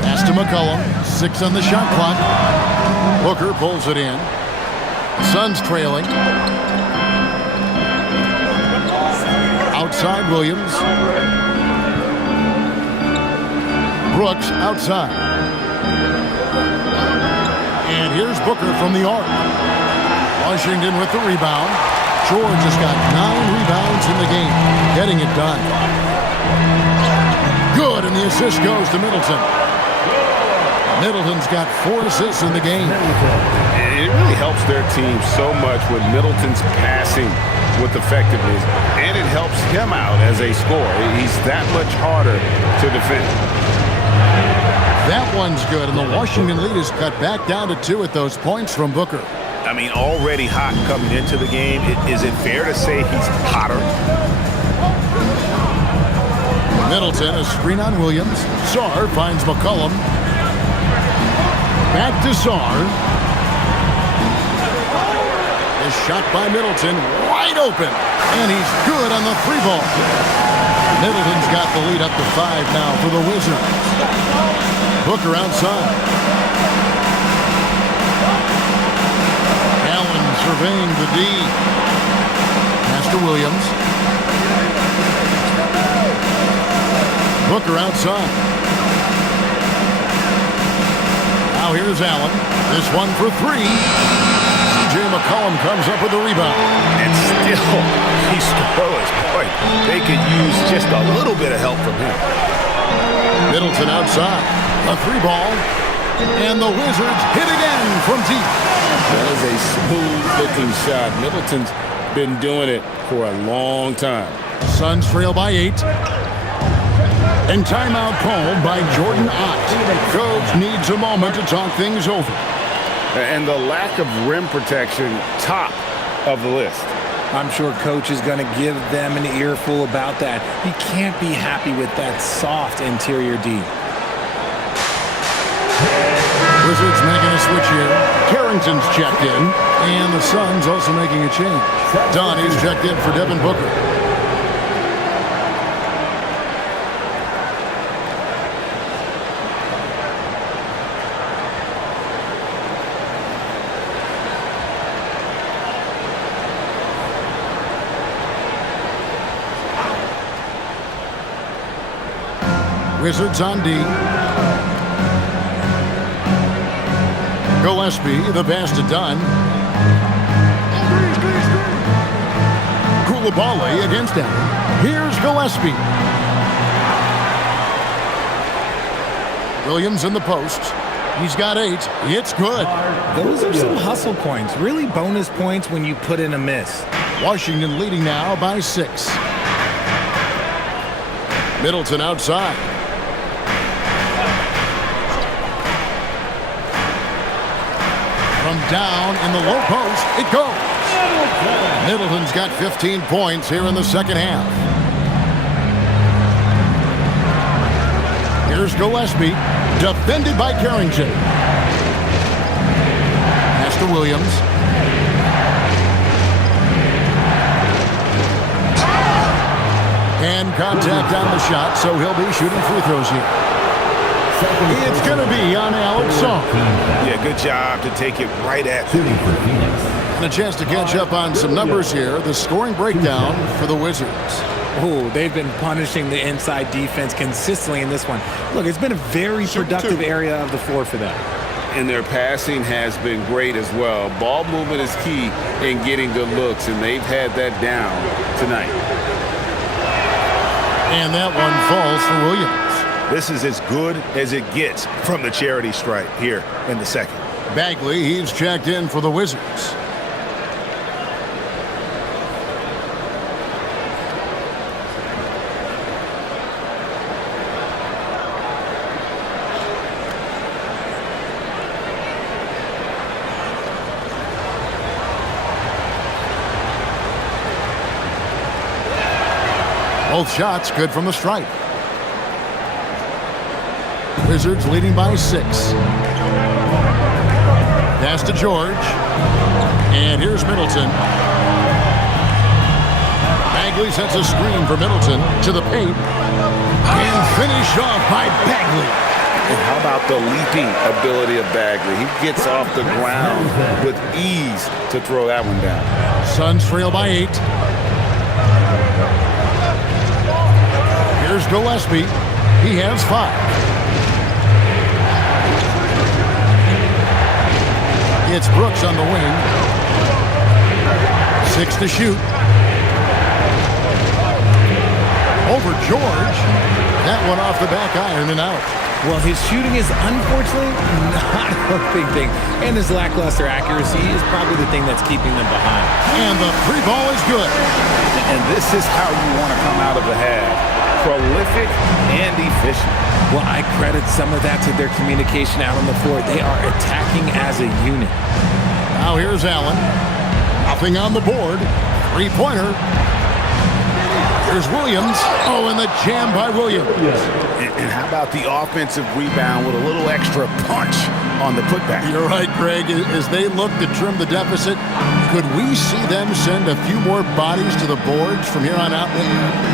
Pass to McCollum. 6 on the shot clock. Booker pulls it in. Suns trailing. Outside, Williams. Brooks outside. And here's Booker from the arc. Washington with the rebound. George has got 9 rebounds in the game, getting it done. Good, and the assist goes to Middleton. Middleton's got 4 assists in the game. It really helps their team so much with Middleton's passing with effectiveness, and it helps him out as a scorer. He's that much harder to defend. That one's good, and the Washington lead is cut back down to 2 at those points from Booker. I mean, already hot coming into the game. Is it fair to say he's hotter? Middleton, a screen on Williams. Sarr finds McCollum. Back to Sarr. A shot by Middleton, wide open, and he's good on the 3-ball. Middleton's got the lead up to 5 now for the Wizards. Booker outside. Allen surveying the D. Pass to Williams. Booker outside. Now here's Allen. This one for 3. C.J. McCollum comes up with the rebound. And still, he scores. Boy, they could use just a little bit of help from him. Middleton outside. A 3-ball. And the Wizards hit again from deep. That is a smooth-looking shot. Middleton's been doing it for a long time. Suns trail by 8. And timeout called by Jordan Ott. Coach needs a moment to talk things over. And the lack of rim protection, top of the list. I'm sure Coach is going to give them an earful about that. He can't be happy with that soft interior D. Wizards making a switch here. Carrington's checked in. And the Suns also making a change. Donnie's checked in for Devin Booker. Wizards on D. Gillespie, the pass to Dunn. Koulibaly against him. Here's Gillespie. Williams in the post. He's got 8. It's good. Those are some hustle points. Really bonus points when you put in a miss. Washington leading now by 6. Middleton outside. From down in the low post, it goes. Middleton's got 15 points here in the second half. Here's Gillespie, defended by Carrington. Pass to Williams. And contact on the shot, so he'll be shooting free throws here. It's going to be on Alex Song. Yeah, good job to take it right at him. And a chance to catch up on some numbers here. The scoring breakdown for the Wizards. Oh, they've been punishing the inside defense consistently in this one. Look, it's been a very productive area of the floor for them. And their passing has been great as well. Ball movement is key in getting good looks, and they've had that down tonight. And that one falls for Williams. This is as good as it gets from the charity stripe here in the second. Bagley, he's checked in for the Wizards. Both shots good from the stripe. Wizards leading by 6. Pass to George. And here's Middleton. Bagley sets a screen for Middleton to the paint. And finished off by Bagley. And how about the leaping ability of Bagley? He gets off the ground with ease to throw that one down. Suns trail by 8. Here's Gillespie. He has 5. It's Brooks on the wing. 6 to shoot. Over George. That one off the back iron and out. Well, his shooting is unfortunately not a big thing. And his lackluster accuracy is probably the thing that's keeping them behind. And the 3-ball is good. And this is how you want to come out of the half. Prolific and efficient. Well, I credit some of that to their communication out on the floor. They are attacking as a unit. Now here's Allen. Nothing on the board. 3-pointer. Here's Williams. Oh, and the jam by Williams. And how about the offensive rebound with a little extra punch on the putback? You're right, Greg. As they look to trim the deficit, could we see them send a few more bodies to the boards from here on out?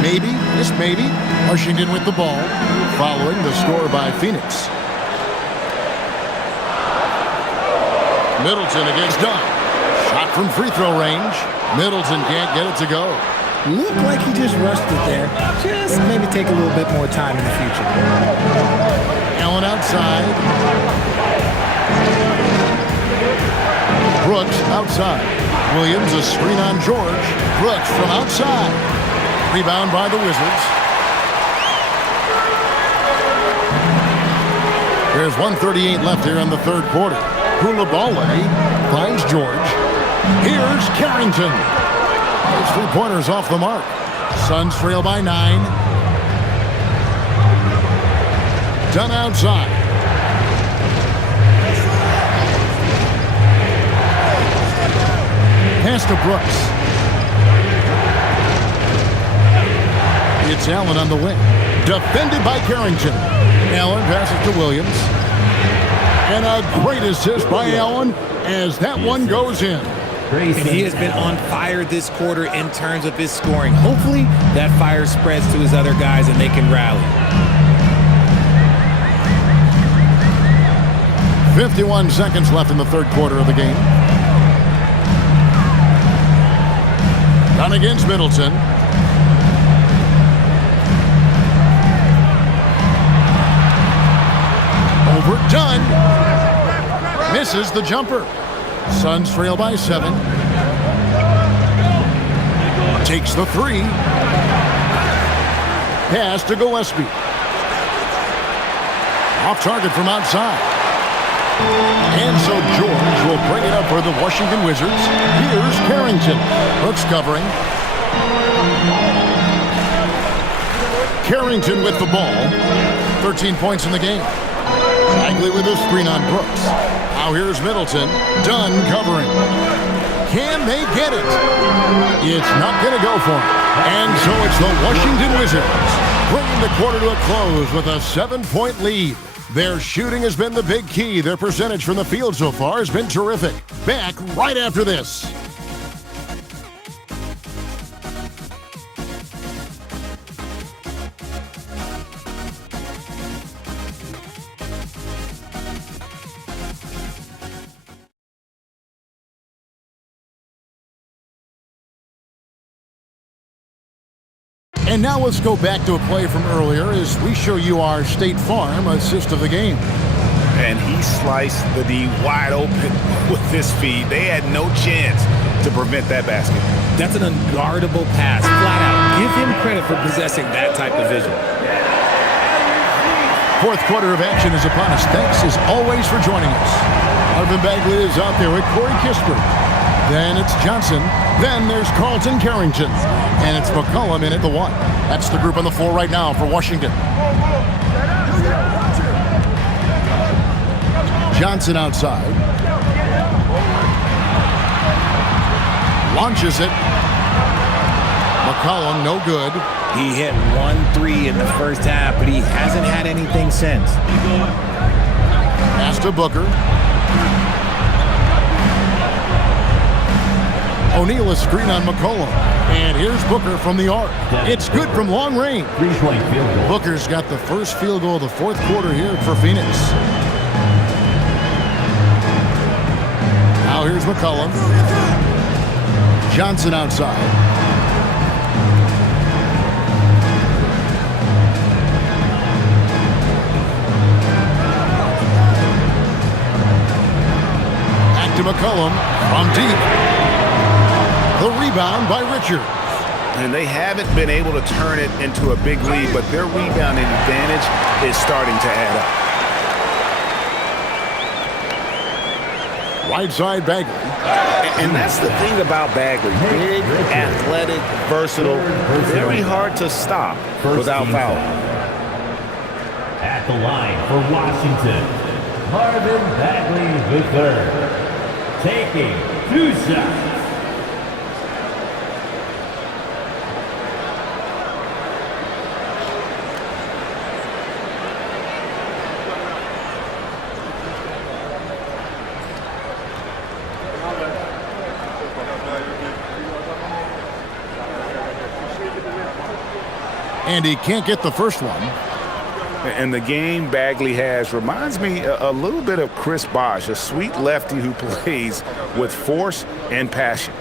Maybe, just maybe. Washington with the ball, following the score by Phoenix. Middleton against Dunn. Shot from free throw range. Middleton can't get it to go. Looked like he just rushed it there. Just maybe take a little bit more time in the future. Allen outside. Brooks outside. Williams a screen on George. Brooks from outside. Rebound by the Wizards. There's 1:38 left here in the third quarter. Koulibaly finds George. Here's Carrington. His three-pointers off the mark. Suns trail by 9. Done outside. Pass to Brooks. It's Allen on the wing. Defended by Carrington. Allen passes to Williams. And a great assist by Allen as that one goes in. And he has been on fire this quarter in terms of his scoring. Hopefully that fire spreads to his other guys and they can rally. 51 seconds left in the third quarter of the game. Down against Middleton. Overdone. Misses the jumper. Suns trail by 7. Takes the 3. Pass to Gillespie. Off target from outside. And so George will bring it up for the Washington Wizards. Here's Carrington. Brooks covering. Carrington with the ball. 13 points in the game. Bagley with a screen on Brooks. Now here's Middleton. Dunn covering. Can they get it? It's not going to go for him. And so it's the Washington Wizards bringing the quarter to a close with a 7-point lead. Their shooting has been the big key. Their percentage from the field so far has been terrific. Back right after this. And now let's go back to a play from earlier as we show you our State Farm assist of the game. And he sliced the D wide open with this feed. They had no chance to prevent that basket. That's an unguardable pass, flat out. Give him credit for possessing that type of vision. Fourth quarter of action is upon us. Thanks as always for joining us. Marvin Bagley is out there with Corey Kispert. Then it's Johnson. Then there's Carlton Carrington. And it's McCollum in at the 1. That's the group on the floor right now for Washington. Johnson outside. Launches it. McCollum, no good. He hit 1-3 in the first half, but he hasn't had anything since. Pass to Booker. O'Neal a screen on McCollum. And here's Booker from the arc. It's good from long range. Booker's got the first field goal of the fourth quarter here for Phoenix. Now here's McCollum. Johnson outside. Back to McCollum from deep. The rebound by Richards. And they haven't been able to turn it into a big lead, but their rebounding advantage is starting to add up. Wide side Bagley. And that's the thing about Bagley. Big, athletic, versatile, very hard to stop without fouling. At the line for Washington, Marvin Bagley III, taking 2 shots. And he can't get the first one. And the game Bagley has reminds me a little bit of Chris Bosh, a sweet lefty who plays with force and passion.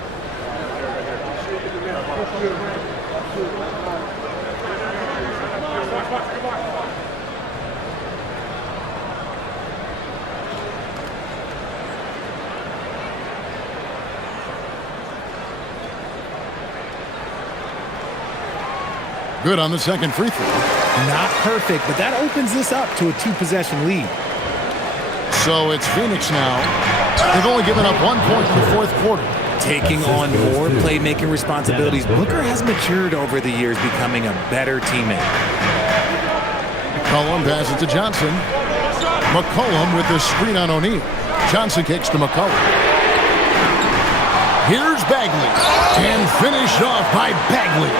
Good on the second free throw. Not perfect, but that opens this up to a 2-possession lead. So it's Phoenix now. They've only given up 1 point in the fourth quarter. Taking on more playmaking responsibilities, Booker has matured over the years, becoming a better teammate. McCollum passes to Johnson. McCollum with the screen on O'Neal. Johnson kicks to McCollum. Here's Bagley. And finished off by Bagley.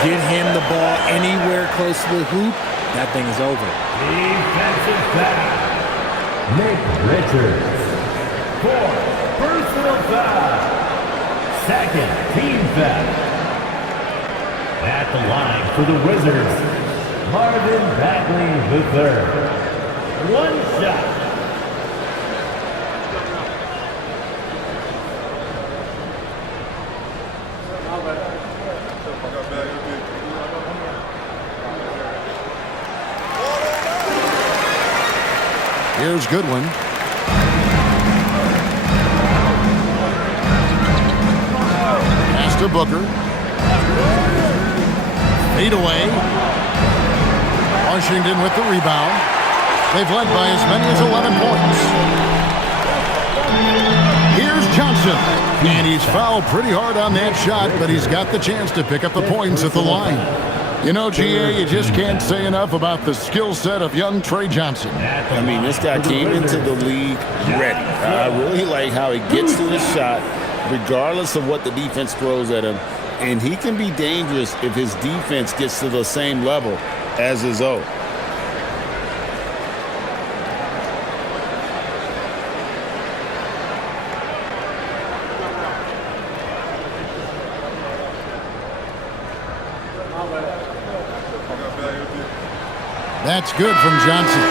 Get him the ball anywhere close to the hoop, that thing is over. Defensive foul. Nick Richards. 4 personal foul. Second team foul. At the line for the Wizards, Marvin Bagley III. 1 shot. Here's Goodwin. Pass to Booker. Fade away. Washington with the rebound. They've led by as many as 11 points. Here's Johnson. And he's fouled pretty hard on that shot, but he's got the chance to pick up the points at the line. You know, GA, you just can't say enough about the skill set of young Trey Johnson. I mean, this guy came into the league ready. I really like how he gets to his shot, regardless of what the defense throws at him. And he can be dangerous if his defense gets to the same level as his own. That's good from Johnson.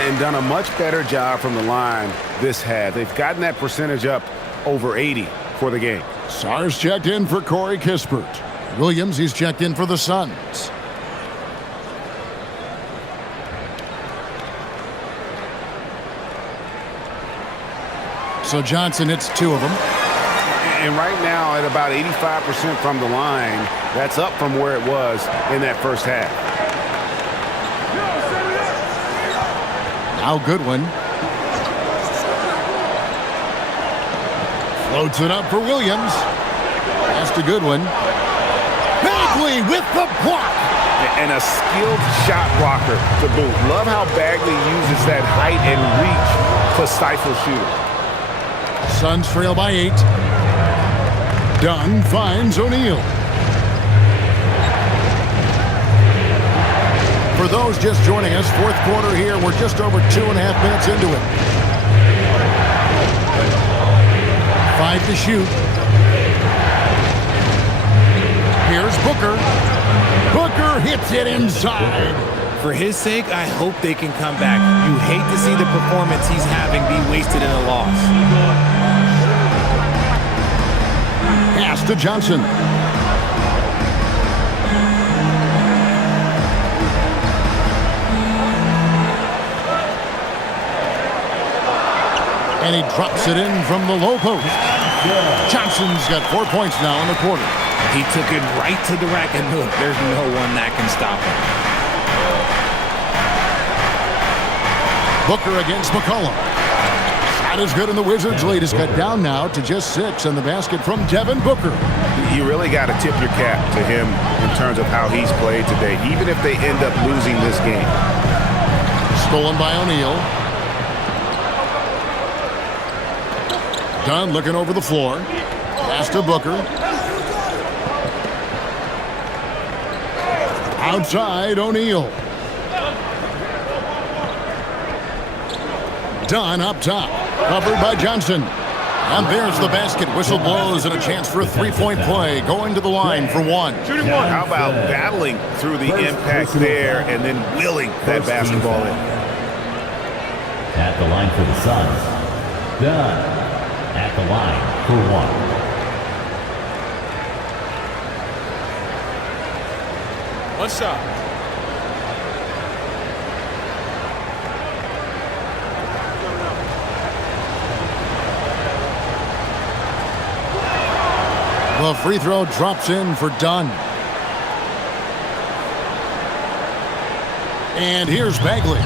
And done a much better job from the line this half. They've gotten that percentage up over 80 for the game. Sars checked in for Corey Kispert. Williams, he's checked in for the Suns. So Johnson hits 2 of them. And right now at about 85% from the line, that's up from where it was in that first half. Now Goodwin. Floats it up for Williams. Pass to Goodwin. Bagley with the block. And a skilled shot blocker to boot. Love how Bagley uses that height and reach to stifle shooter. Suns trail by 8. Dunn finds O'Neal. For those just joining us, fourth quarter here. We're just over 2.5 minutes into it. 5 to shoot. Here's Booker. Booker hits it inside. For his sake, I hope they can come back. You hate to see the performance he's having be wasted in a loss. Pass to Johnson. And he drops it in from the low post. Johnson's got 4 points now in the quarter. He took it right to the rack, and look, there's no one that can stop him. Booker against McCollum. Shot is good, and the Wizards' lead is cut down now to just 6, and the basket from Devin Booker. You really got to tip your cap to him in terms of how he's played today, even if they end up losing this game. Stolen by O'Neal. Dunn looking over the floor. Pass to Booker. Outside, O'Neal. Dunn up top. Covered by Johnson. And there's the basket. Whistle blows and a chance for a 3-point play. Going to the line for 1. How about battling through the impact there and then willing that basketball in? At the line for the Suns, Dunn. At the line for 1. One shot. The free throw drops in for Dunn. And here's Bagley.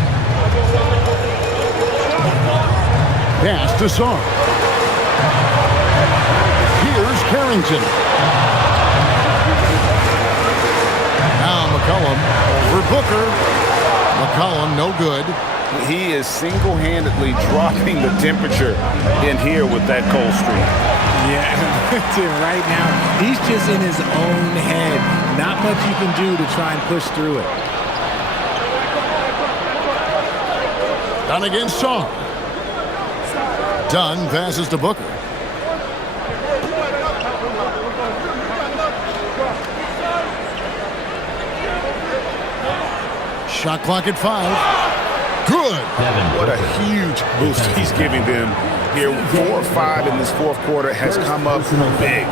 Pass to Sarr. Here's Carrington. Now McCollum over Booker. McCollum no good. He is single-handedly dropping the temperature in here with that cold streak. Yeah, right now, he's just in his own head. Not much you can do to try and push through it. Dunn against Sarr. Dunn passes to Booker. Shot clock at 5. Good. What a huge boost he's giving them here. 4 or 5 in this fourth quarter has come up big.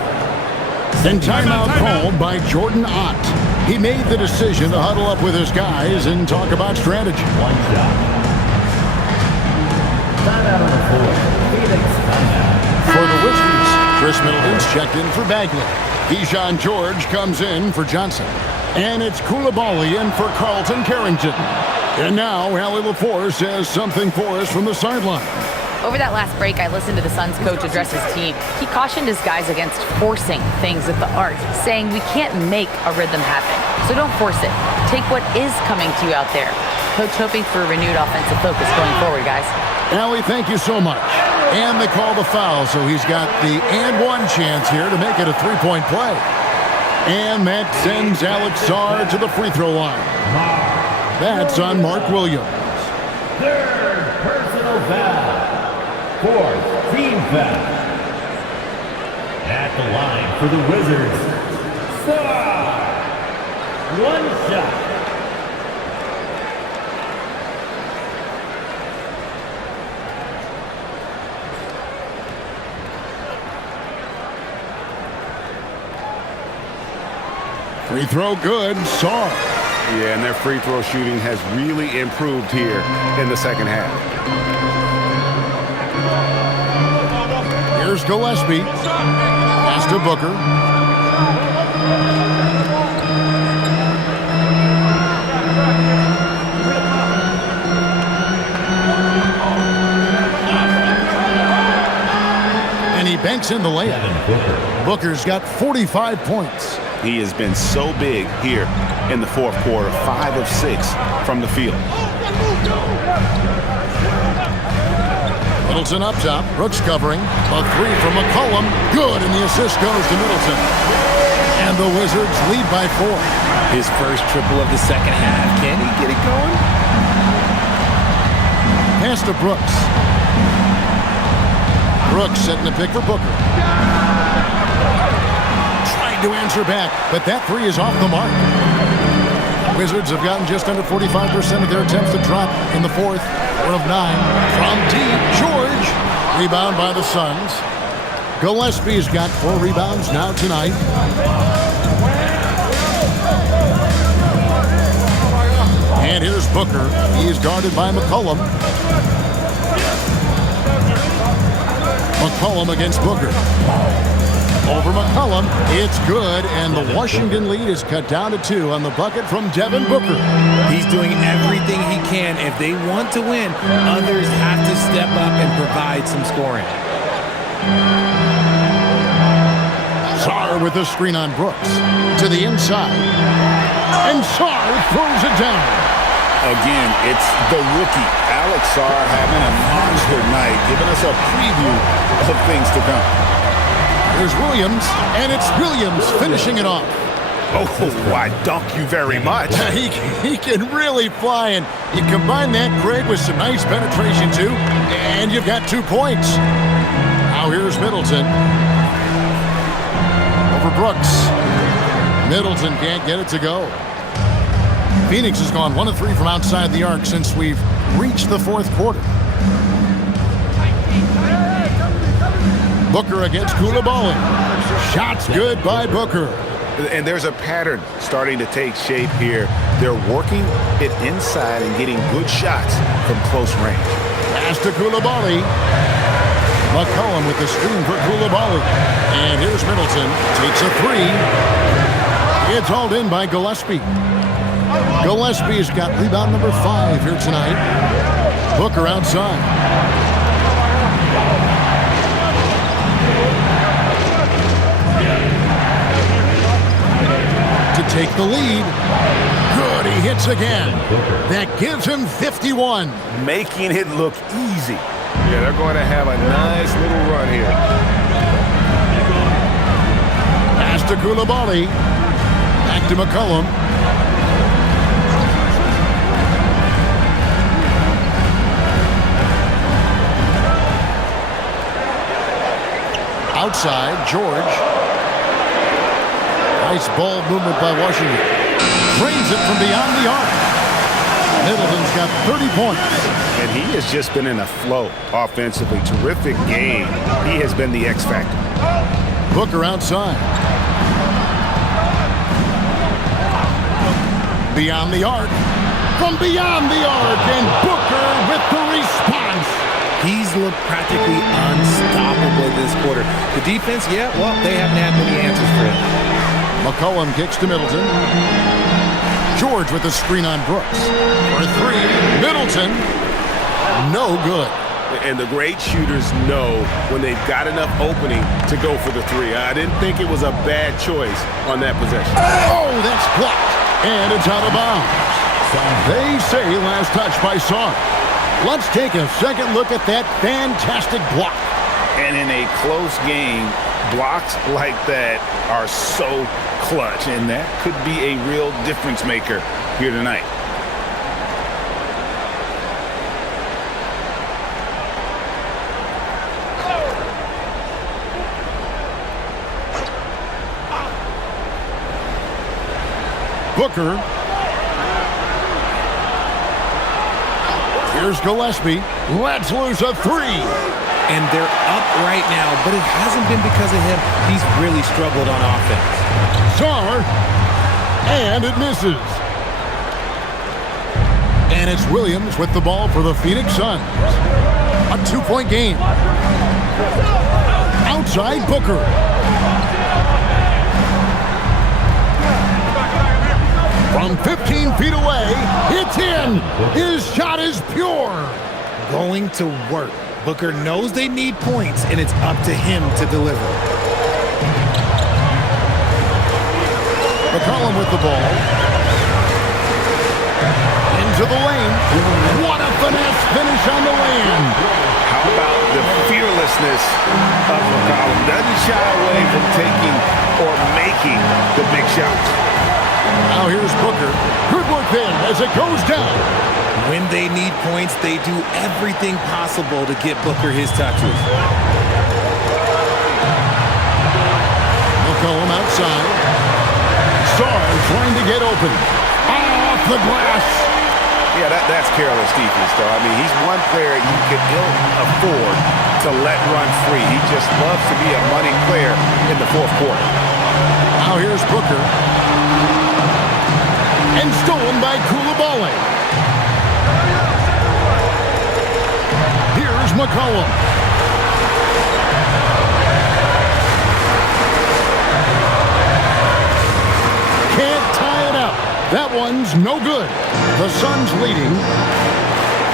And timeout called by Jordan Ott. He made the decision to huddle up with his guys and talk about strategy. One shot. Timeout on the floor. Phoenix timeout. For the Wizards, Chris Middleton's checked in for Bagley. Dijon George comes in for Johnson. And it's Koulibaly in for Carlton Carrington. And now Allie LaForce says something for us from the sideline. Over that last break, I listened to the Suns coach address his team. He cautioned his guys against forcing things at the art, saying we can't make a rhythm happen. So don't force it. Take what is coming to you out there. Coach hoping for a renewed offensive focus going forward, guys. Allie, thank you so much. And they call the foul, so he's got the and one chance here to make it a three-point play. And that sends Alex Sarr to the free throw line. That's on Mark Williams. Third personal foul. Fourth team foul. At the line for the Wizards, Sarr. One shot. Free throw good, Sarr. Yeah, and their free throw shooting has really improved here in the second half. Here's Gillespie. Pass to Booker. And he banks in the layup. Booker's got 45 points. He has been so big here in the fourth quarter, 5 of 6 from the field. Middleton up top, Brooks covering. A three from McCollum, good, and the assist goes to Middleton. And the Wizards lead by 4. His first triple of the second half. Can he get it going? Pass to Brooks. Brooks setting the pick for Booker. To answer back, but that three is off the mark. Wizards have gotten just under 45% of their attempts to drop in the fourth. 4 of 9 from deep. George, rebound by the Suns. Gillespie's got 4 rebounds now tonight. And here's Booker. He is guarded by McCollum. McCollum against Booker. Over McCollum, it's good, and the Washington lead is cut down to 2 on the bucket from Devin Booker. He's doing everything he can. If they want to win, others have to step up and provide some scoring. Sarr with the screen on Brooks. To the inside. And Sarr throws it down. Again, it's the rookie, Alex Sarr, having a monster night, giving us a preview of things to come. There's Williams, and it's Williams finishing it off. Oh, I dunk you very much. He can really fly, and you combine that, Craig, with some nice penetration, too, and you've got 2 points. Now here's Middleton. Over Brooks. Middleton can't get it to go. Phoenix has gone 1 of 3 from outside the arc since we've reached the fourth quarter. Booker against Koulibaly. Shots good by Booker. And there's a pattern starting to take shape here. They're working it inside and getting good shots from close range. Pass to Koulibaly. McCollum with the screen for Koulibaly. And here's Middleton. Takes a 3. It's hauled in by Gillespie. Gillespie's got rebound number 5 here tonight. Booker outside. To take the lead. Good, he hits again. That gives him 51. Making it look easy. Yeah, they're going to have a nice little run here. Pass to Koulibaly. Back to McCollum. Outside, George. Nice ball movement by Washington. Drains it from beyond the arc. Middleton's got 30 points. And he has just been in a flow offensively. Terrific game. He has been the X factor. Booker outside. Beyond the arc. From beyond the arc. And Booker with the response. He's looked practically unstoppable this quarter. The defense, yeah, well, they haven't had many answers for it. McCollum kicks to Middleton. George with the screen on Brooks. For 3, Middleton. No good. And the great shooters know when they've got enough opening to go for the 3. I didn't think it was a bad choice on that possession. Oh, that's blocked. And it's out of bounds. They say last touch by Son. Let's take a second look at that fantastic block. And in a close game, blocks like that are so clutch, and that could be a real difference maker here tonight. Booker. Here's Gillespie. Let's lose a 3. And they're up right now, but it hasn't been because of him. He's really struggled on offense. Sar. And it misses. And it's Williams with the ball for the Phoenix Suns. A 2-point game. Outside Booker. From 15 feet away, it's in. His shot is pure. Going to work. Booker knows they need points, and it's up to him to deliver. McCollum with the ball. Into the lane. What a finesse finish on the lane. How about the fearlessness of McCollum? Doesn't shy away from taking or making the big shots. Now here's Booker. Good work then as it goes down. When they need points, they do everything possible to get Booker his touches. McCollum outside. Sar trying to get open. Off the glass. Yeah, that's careless defense, though. I mean, he's one player you could ill afford to let run free. He just loves to be a money player in the fourth quarter. Now here's Booker. And stolen by Koulibaly. Here's McCollum. Can't tie it up. That one's no good. The Suns leading.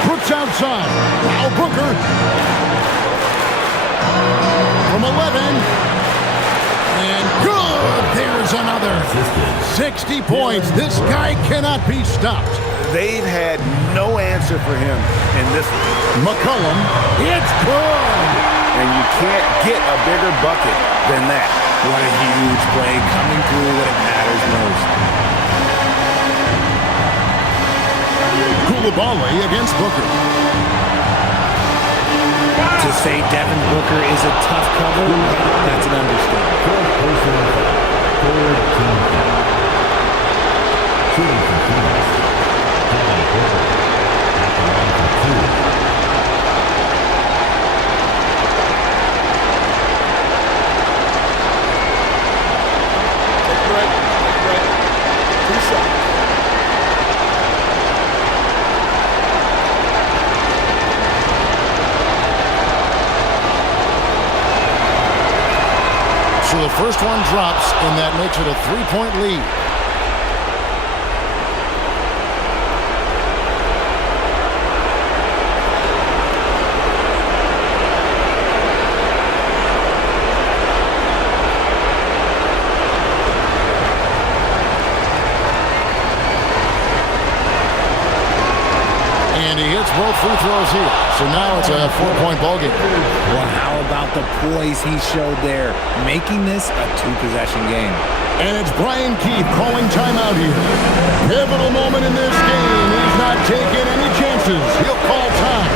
Brooks outside. Now Booker. From 11. And good. There's another. 60 points. This guy cannot be stopped. They've had no answer for him in this one. McCollum. It's good. And you can't get a bigger bucket than that. What a huge play coming through when it matters most. Koulibaly against Booker. To say Devin Booker is a tough cover, that's an understatement. So the first one drops, and that makes it a 3-point lead. And he hits both free throws here. So now it's a 4-point ballgame. Well, how about the poise he showed there, making this a 2-possession game? And it's Brian Keith calling timeout here. Pivotal moment in this game. He's not taking any chances. He'll call time.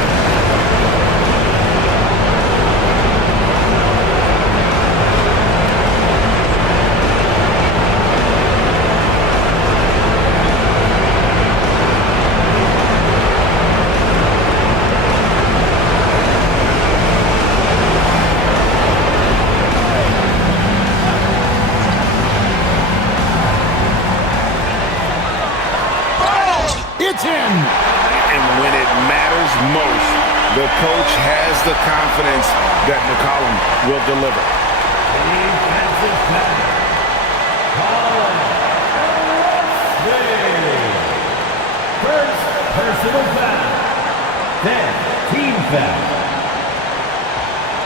It's in. And when it matters most, the coach has the confidence that McCollum will deliver. Defensive foul. First personal foul. Then team foul.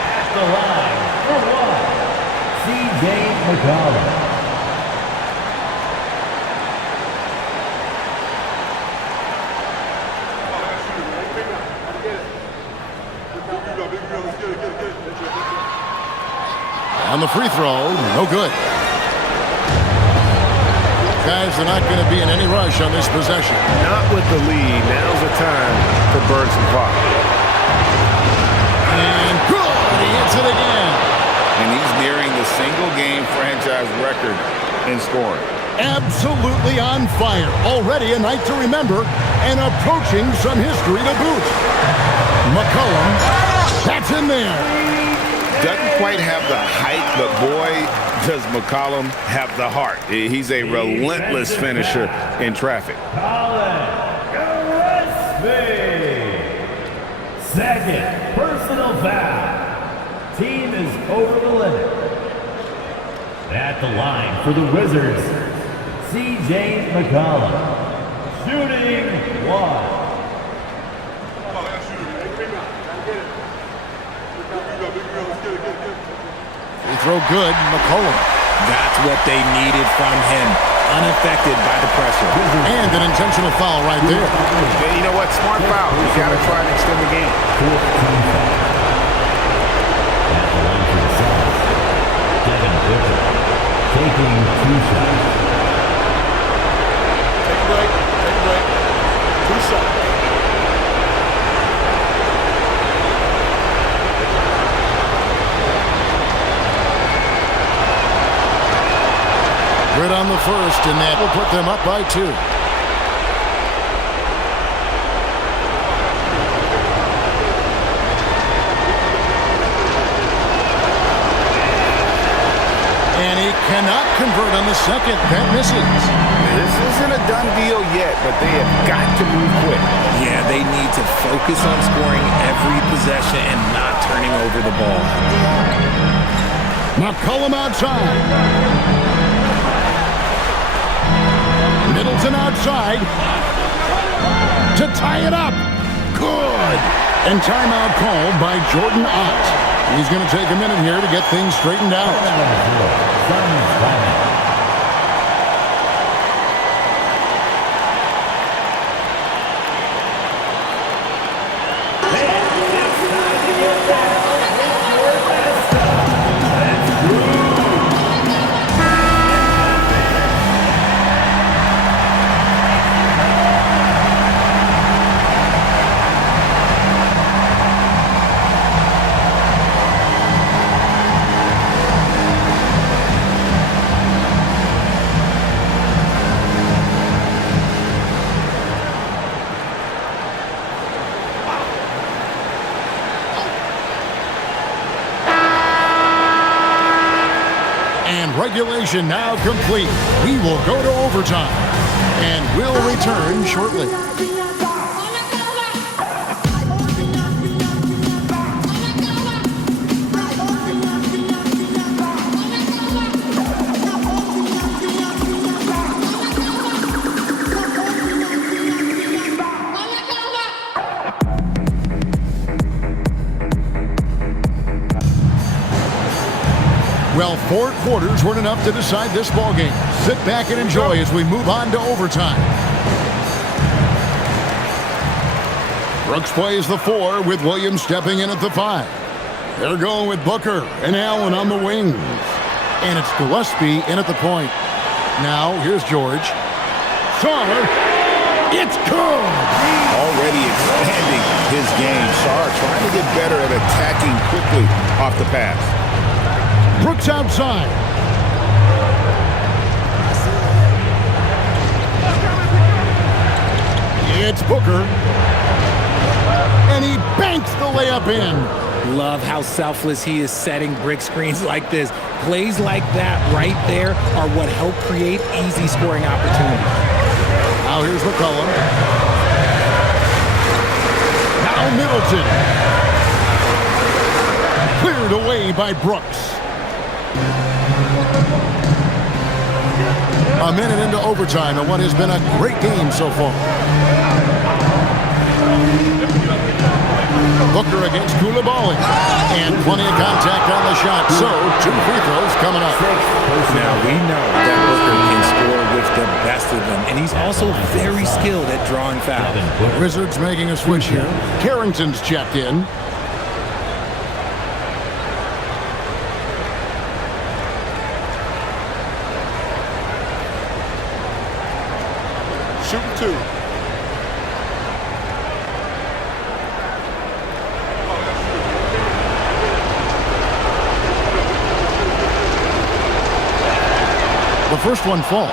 At the line for one, C.J. McCollum. On the free throw, no good. Guys are not going to be in any rush on this possession. Not with the lead. Now's the time to burn some clock. And good! He hits it again. And he's nearing the single-game franchise record in scoring. Absolutely on fire. Already a night to remember and approaching some history to boot. McCollum, that's in there. Doesn't quite have the height, but boy, does McCollum have the heart. He's a relentless finisher in traffic. Second personal foul. Team is over the limit. At the line for the Wizards, C.J. McCollum. Shooting one. Free throw good, McCollum. That's what they needed from him. Unaffected by the pressure. And an intentional foul right there. Yeah, you know what? Smart foul. You got to try and extend the game. At the line for the Celtics, Devin Booker taking 2 shots. Take a break. 2 shots. Right on the first, and that will put them up by 2. And he cannot convert on the second. That misses. This isn't a done deal yet, but they have got to move quick. Yeah, they need to focus on scoring every possession and not turning over the ball. McCollum outside. Middleton outside to tie it up. Good. And timeout called by Jordan Ott. He's going to take a minute here to get things straightened out. Regulation now complete. We will go to overtime, and we'll return shortly. Well, 4 quarters weren't enough to decide this ballgame. Sit back and enjoy as we move on to overtime. Brooks plays the 4 with Williams stepping in at the 5. They're going with Booker and Allen on the wings. And it's Gillespie in at the point. Now, here's George. Sarr. It's good. Already expanding his game. Sarr trying to get better at attacking quickly off the pass. Brooks outside. It's Booker. And he banks the layup in. Love how selfless he is setting brick screens like this. Plays like that right there are what help create easy scoring opportunities. Now here's McCollum. Now Middleton. Cleared away by Brooks. A minute into overtime in what has been a great game so far. Booker against Koulibaly. And plenty of contact on the shot. So, 2 free throws coming up. Now, we know that Booker can score with the best of them. And he's also very skilled at drawing fouls. Wizards making a switch here. Carrington's checked in. Shoot 2. The first one falls.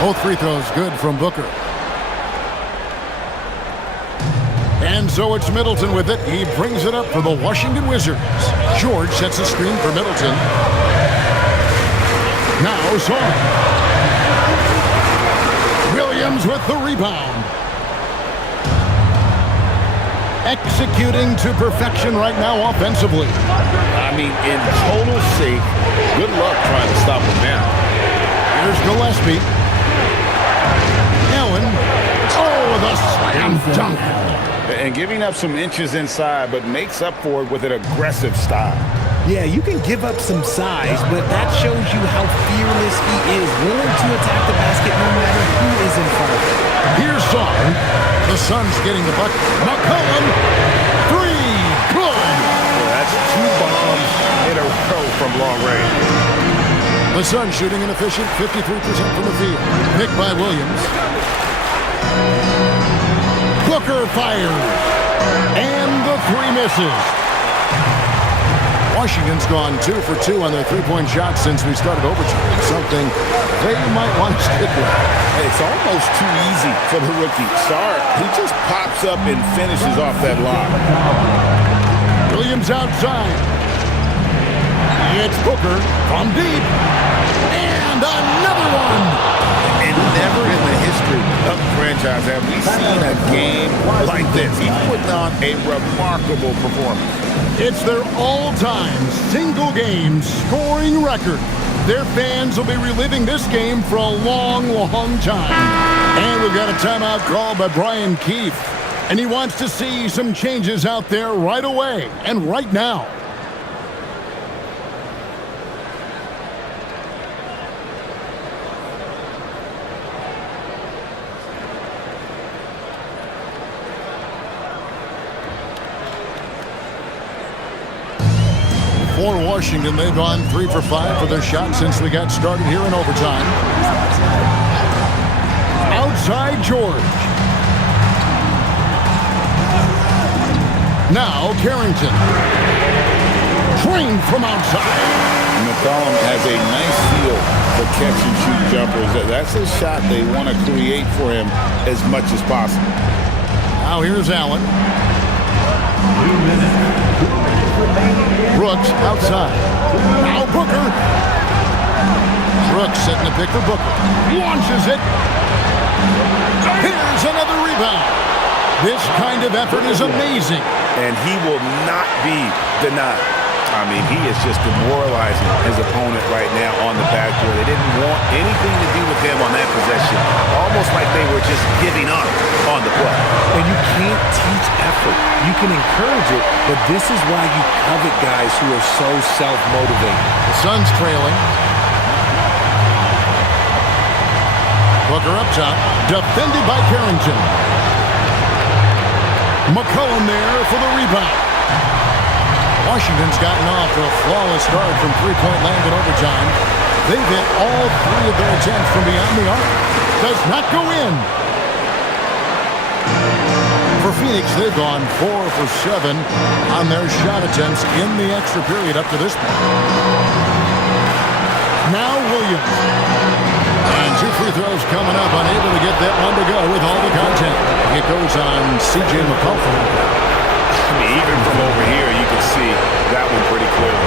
Both free throws good from Booker. And so it's Middleton with it. He brings it up for the Washington Wizards. George sets a screen for Middleton. Now Sarr. Williams with the rebound. Executing to perfection right now offensively. I mean, in total shape. Good luck trying to stop him now. Here's Gillespie. Allen. Oh, the slam dunk. And giving up some inches inside, but makes up for it with an aggressive style. Yeah, you can give up some size, but that shows you how fearless he is, willing to attack the basket no matter who is in front of him. Here's Sarr. The Suns getting the bucket. McCollum. 3. Good. So that's 2 bombs in a row from long range. The Suns shooting an efficient 53% from the field. Picked by Williams. Booker fires. And the 3 misses. Washington's gone 2 for 2 on their three-point shots since we started overtime. Something they might want to stick with. It's almost too easy for the rookie. Sarr, he just pops up and finishes off that line. Williams outside. It's Booker from deep. And another one. And never in the history of the franchise have we seen a game like this. He's putting on a remarkable performance. It's their all-time single-game scoring record. Their fans will be reliving this game for a long, long time. And we've got a timeout called by Brian Keefe. And he wants to see some changes out there right away and right now. For Washington, they've gone 3 for 5 for their shot since we got started here in overtime. Outside George. Now Carrington. Trained from outside. McCollum has a nice feel for catch and shoot jumpers. That's a shot they want to create for him as much as possible. Now here's Allen. Brooks outside. Now Booker. Brooks setting the pick for Booker. Launches it. Here's another rebound. This kind of effort is amazing. And he will not be denied. I mean, he is just demoralizing his opponent right now on the backboard. They didn't didn't want anything to do with them on that possession. Almost like they were just giving up on the play. And you can't teach effort. You can encourage it, but this is why you covet guys who are so self-motivated. The Suns trailing. Booker up top, defended by Carrington. McCollum there for the rebound. Washington's gotten off to a flawless start from three-point land in overtime. They've hit all three of their attempts from beyond the arc. Does not go in. For Phoenix, they've gone 4 for 7 on their shot attempts in the extra period up to this point. Now Williams. And 2 free throws coming up, unable to get that one to go with all the content. It goes on C.J. McCollum. I mean, even from over here, you can see that one pretty clearly.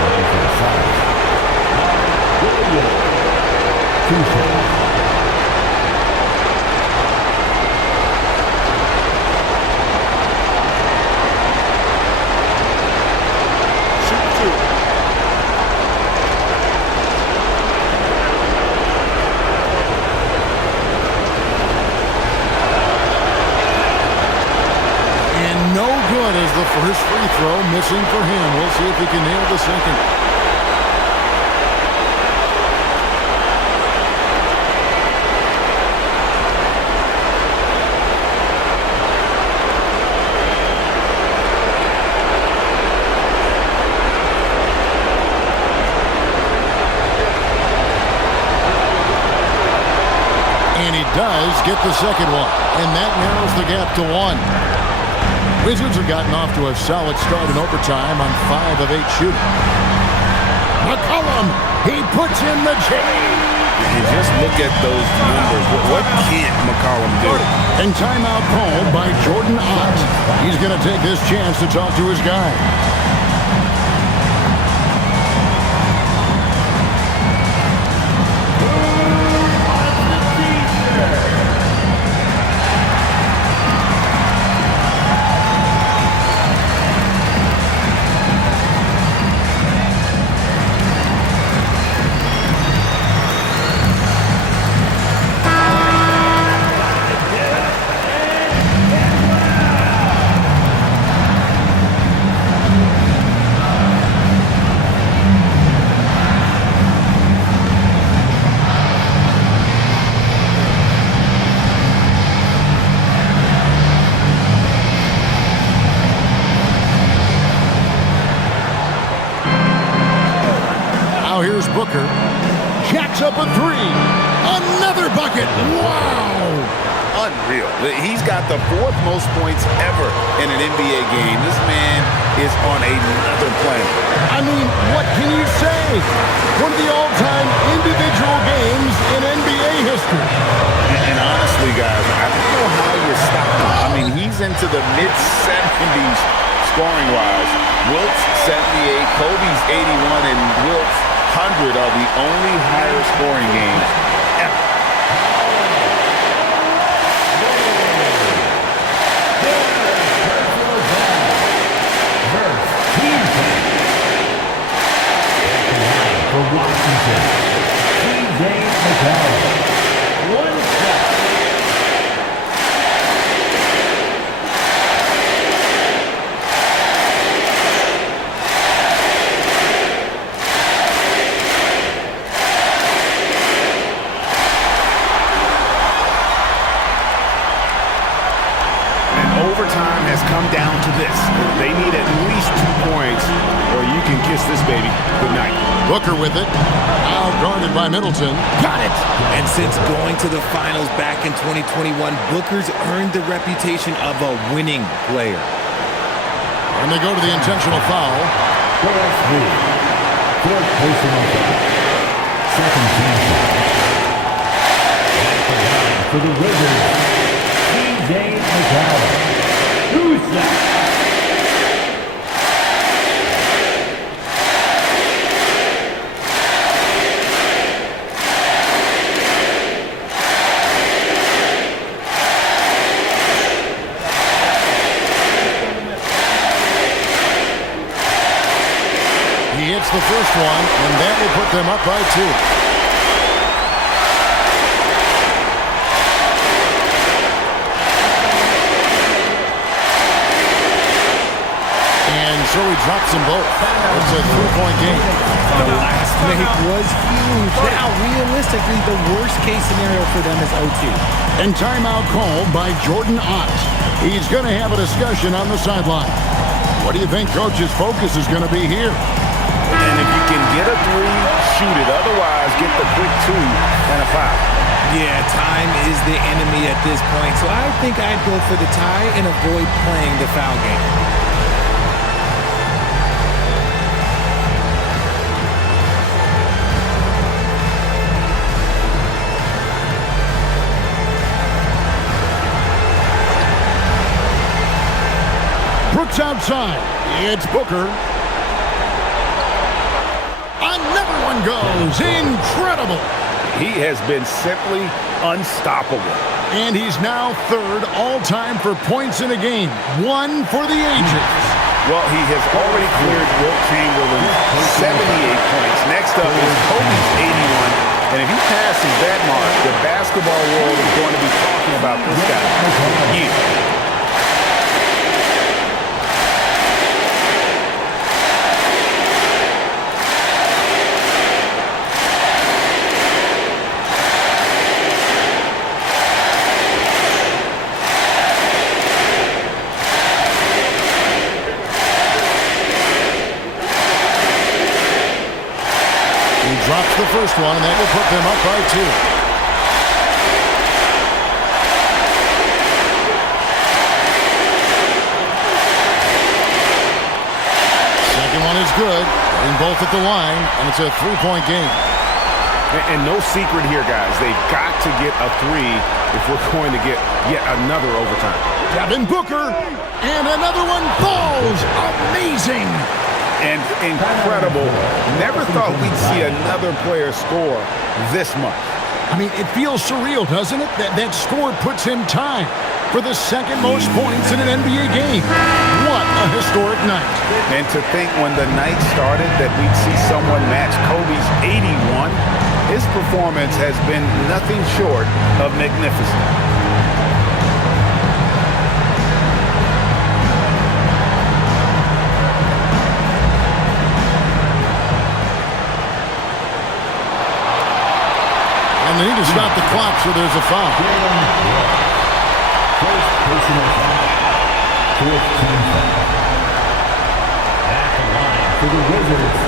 No good as the first free throw missing for him. We'll see if he can nail the second. And he does get the second one. And that narrows the gap to 1. Wizards have gotten off to a solid start in overtime on 5 of 8 shooting. McCollum, he puts in the chain. And just look at those numbers. What can't McCollum do? And timeout called by Jordan Ott. He's going to take this chance to talk to his guy. Here's Booker. Jacks up a 3. Another bucket. Wow. Unreal. He's got the 4th most points ever in an NBA game. This man is on another planet. I mean, what can you say? One of the all-time individual games in NBA history. And honestly, guys, I don't know how you stop him. I mean, he's into the mid-70s scoring-wise. Wilt's 78, Kobe's 81, and Wilt's 100 are the only higher scoring games ever. For Washington, C.J. McCollum. 1 shot. Overtime has come down to this. They need at least 2 points, or you can kiss this baby goodnight. Booker with it. Now guarded by Middleton. Got it! And since going to the finals back in 2021, Booker's earned the reputation of a winning player. And they go to the intentional foul. Fourth personal foul. Second team foul. At the line for the Wizards, C.J. McCollum. 2 shots. He hits the first one, and that will put them up by 2. so he drops them both. It's a 3-point game. The last make was huge. Now, realistically, the worst-case scenario for them is OT. And timeout called by Jordan Ott. He's going to have a discussion on the sideline. What do you think Coach's focus is going to be here? And if you can get a three, shoot it. Otherwise, get the quick two and a foul. Yeah, time is the enemy at this point, so I think I'd go for the tie and avoid playing the foul game. Brooks outside. It's Booker. Another one goes. Incredible. He has been simply unstoppable. And he's now third all-time for points in a game. One for the ages. Well, he has already cleared Wilt Chamberlain's 78 points. Next up is Kobe's 81. And if he passes that mark, the basketball world is going to be talking about this guy for years. Drops the first one, and that will put them up by 2. Second one is good. And both at the line, and it's a 3-point game. And no secret here, guys. They've got to get a 3 if we're going to get yet another overtime. Devin Booker, and another one falls. Amazing. And incredible. Never thought we'd see another player score this much. I mean, it feels surreal, doesn't it? That score puts him tied for the second most points in an NBA game. What a historic night. And to think when the night started that we'd see someone match Kobe's 81, his performance has been nothing short of magnificent. And they need to stop the clock, so there's a foul. First personal foul. 4th team foul. At the line for the Wizards.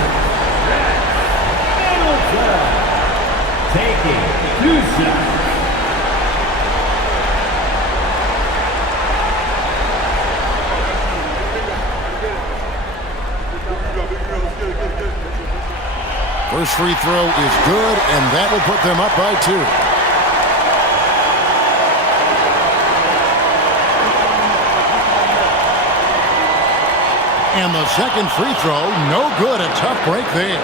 Taking 2 shots. First free throw is good, and that will put them up by 2. And the second free throw, no good. A tough break there.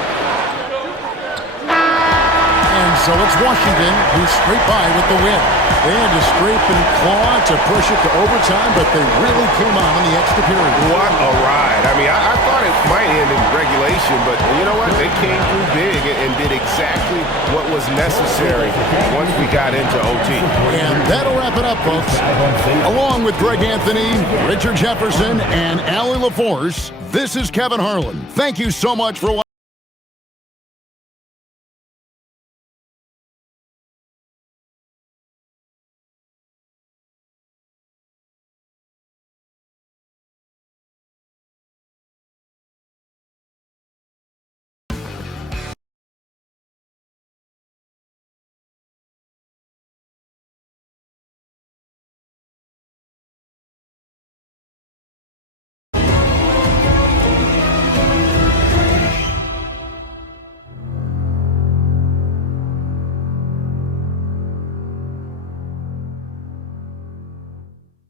And so it's Washington who scraped by with the win. They had to scrape and claw to push it to overtime, but they really came on in the extra period. What a ride. I mean, I thought it might end in regulation, but you know what? They came through big and did exactly what was necessary once we got into OT. And that'll wrap it up, folks. Along with Greg Anthony, Richard Jefferson, and Allie LaForce, this is Kevin Harlan. Thank you so much for watching.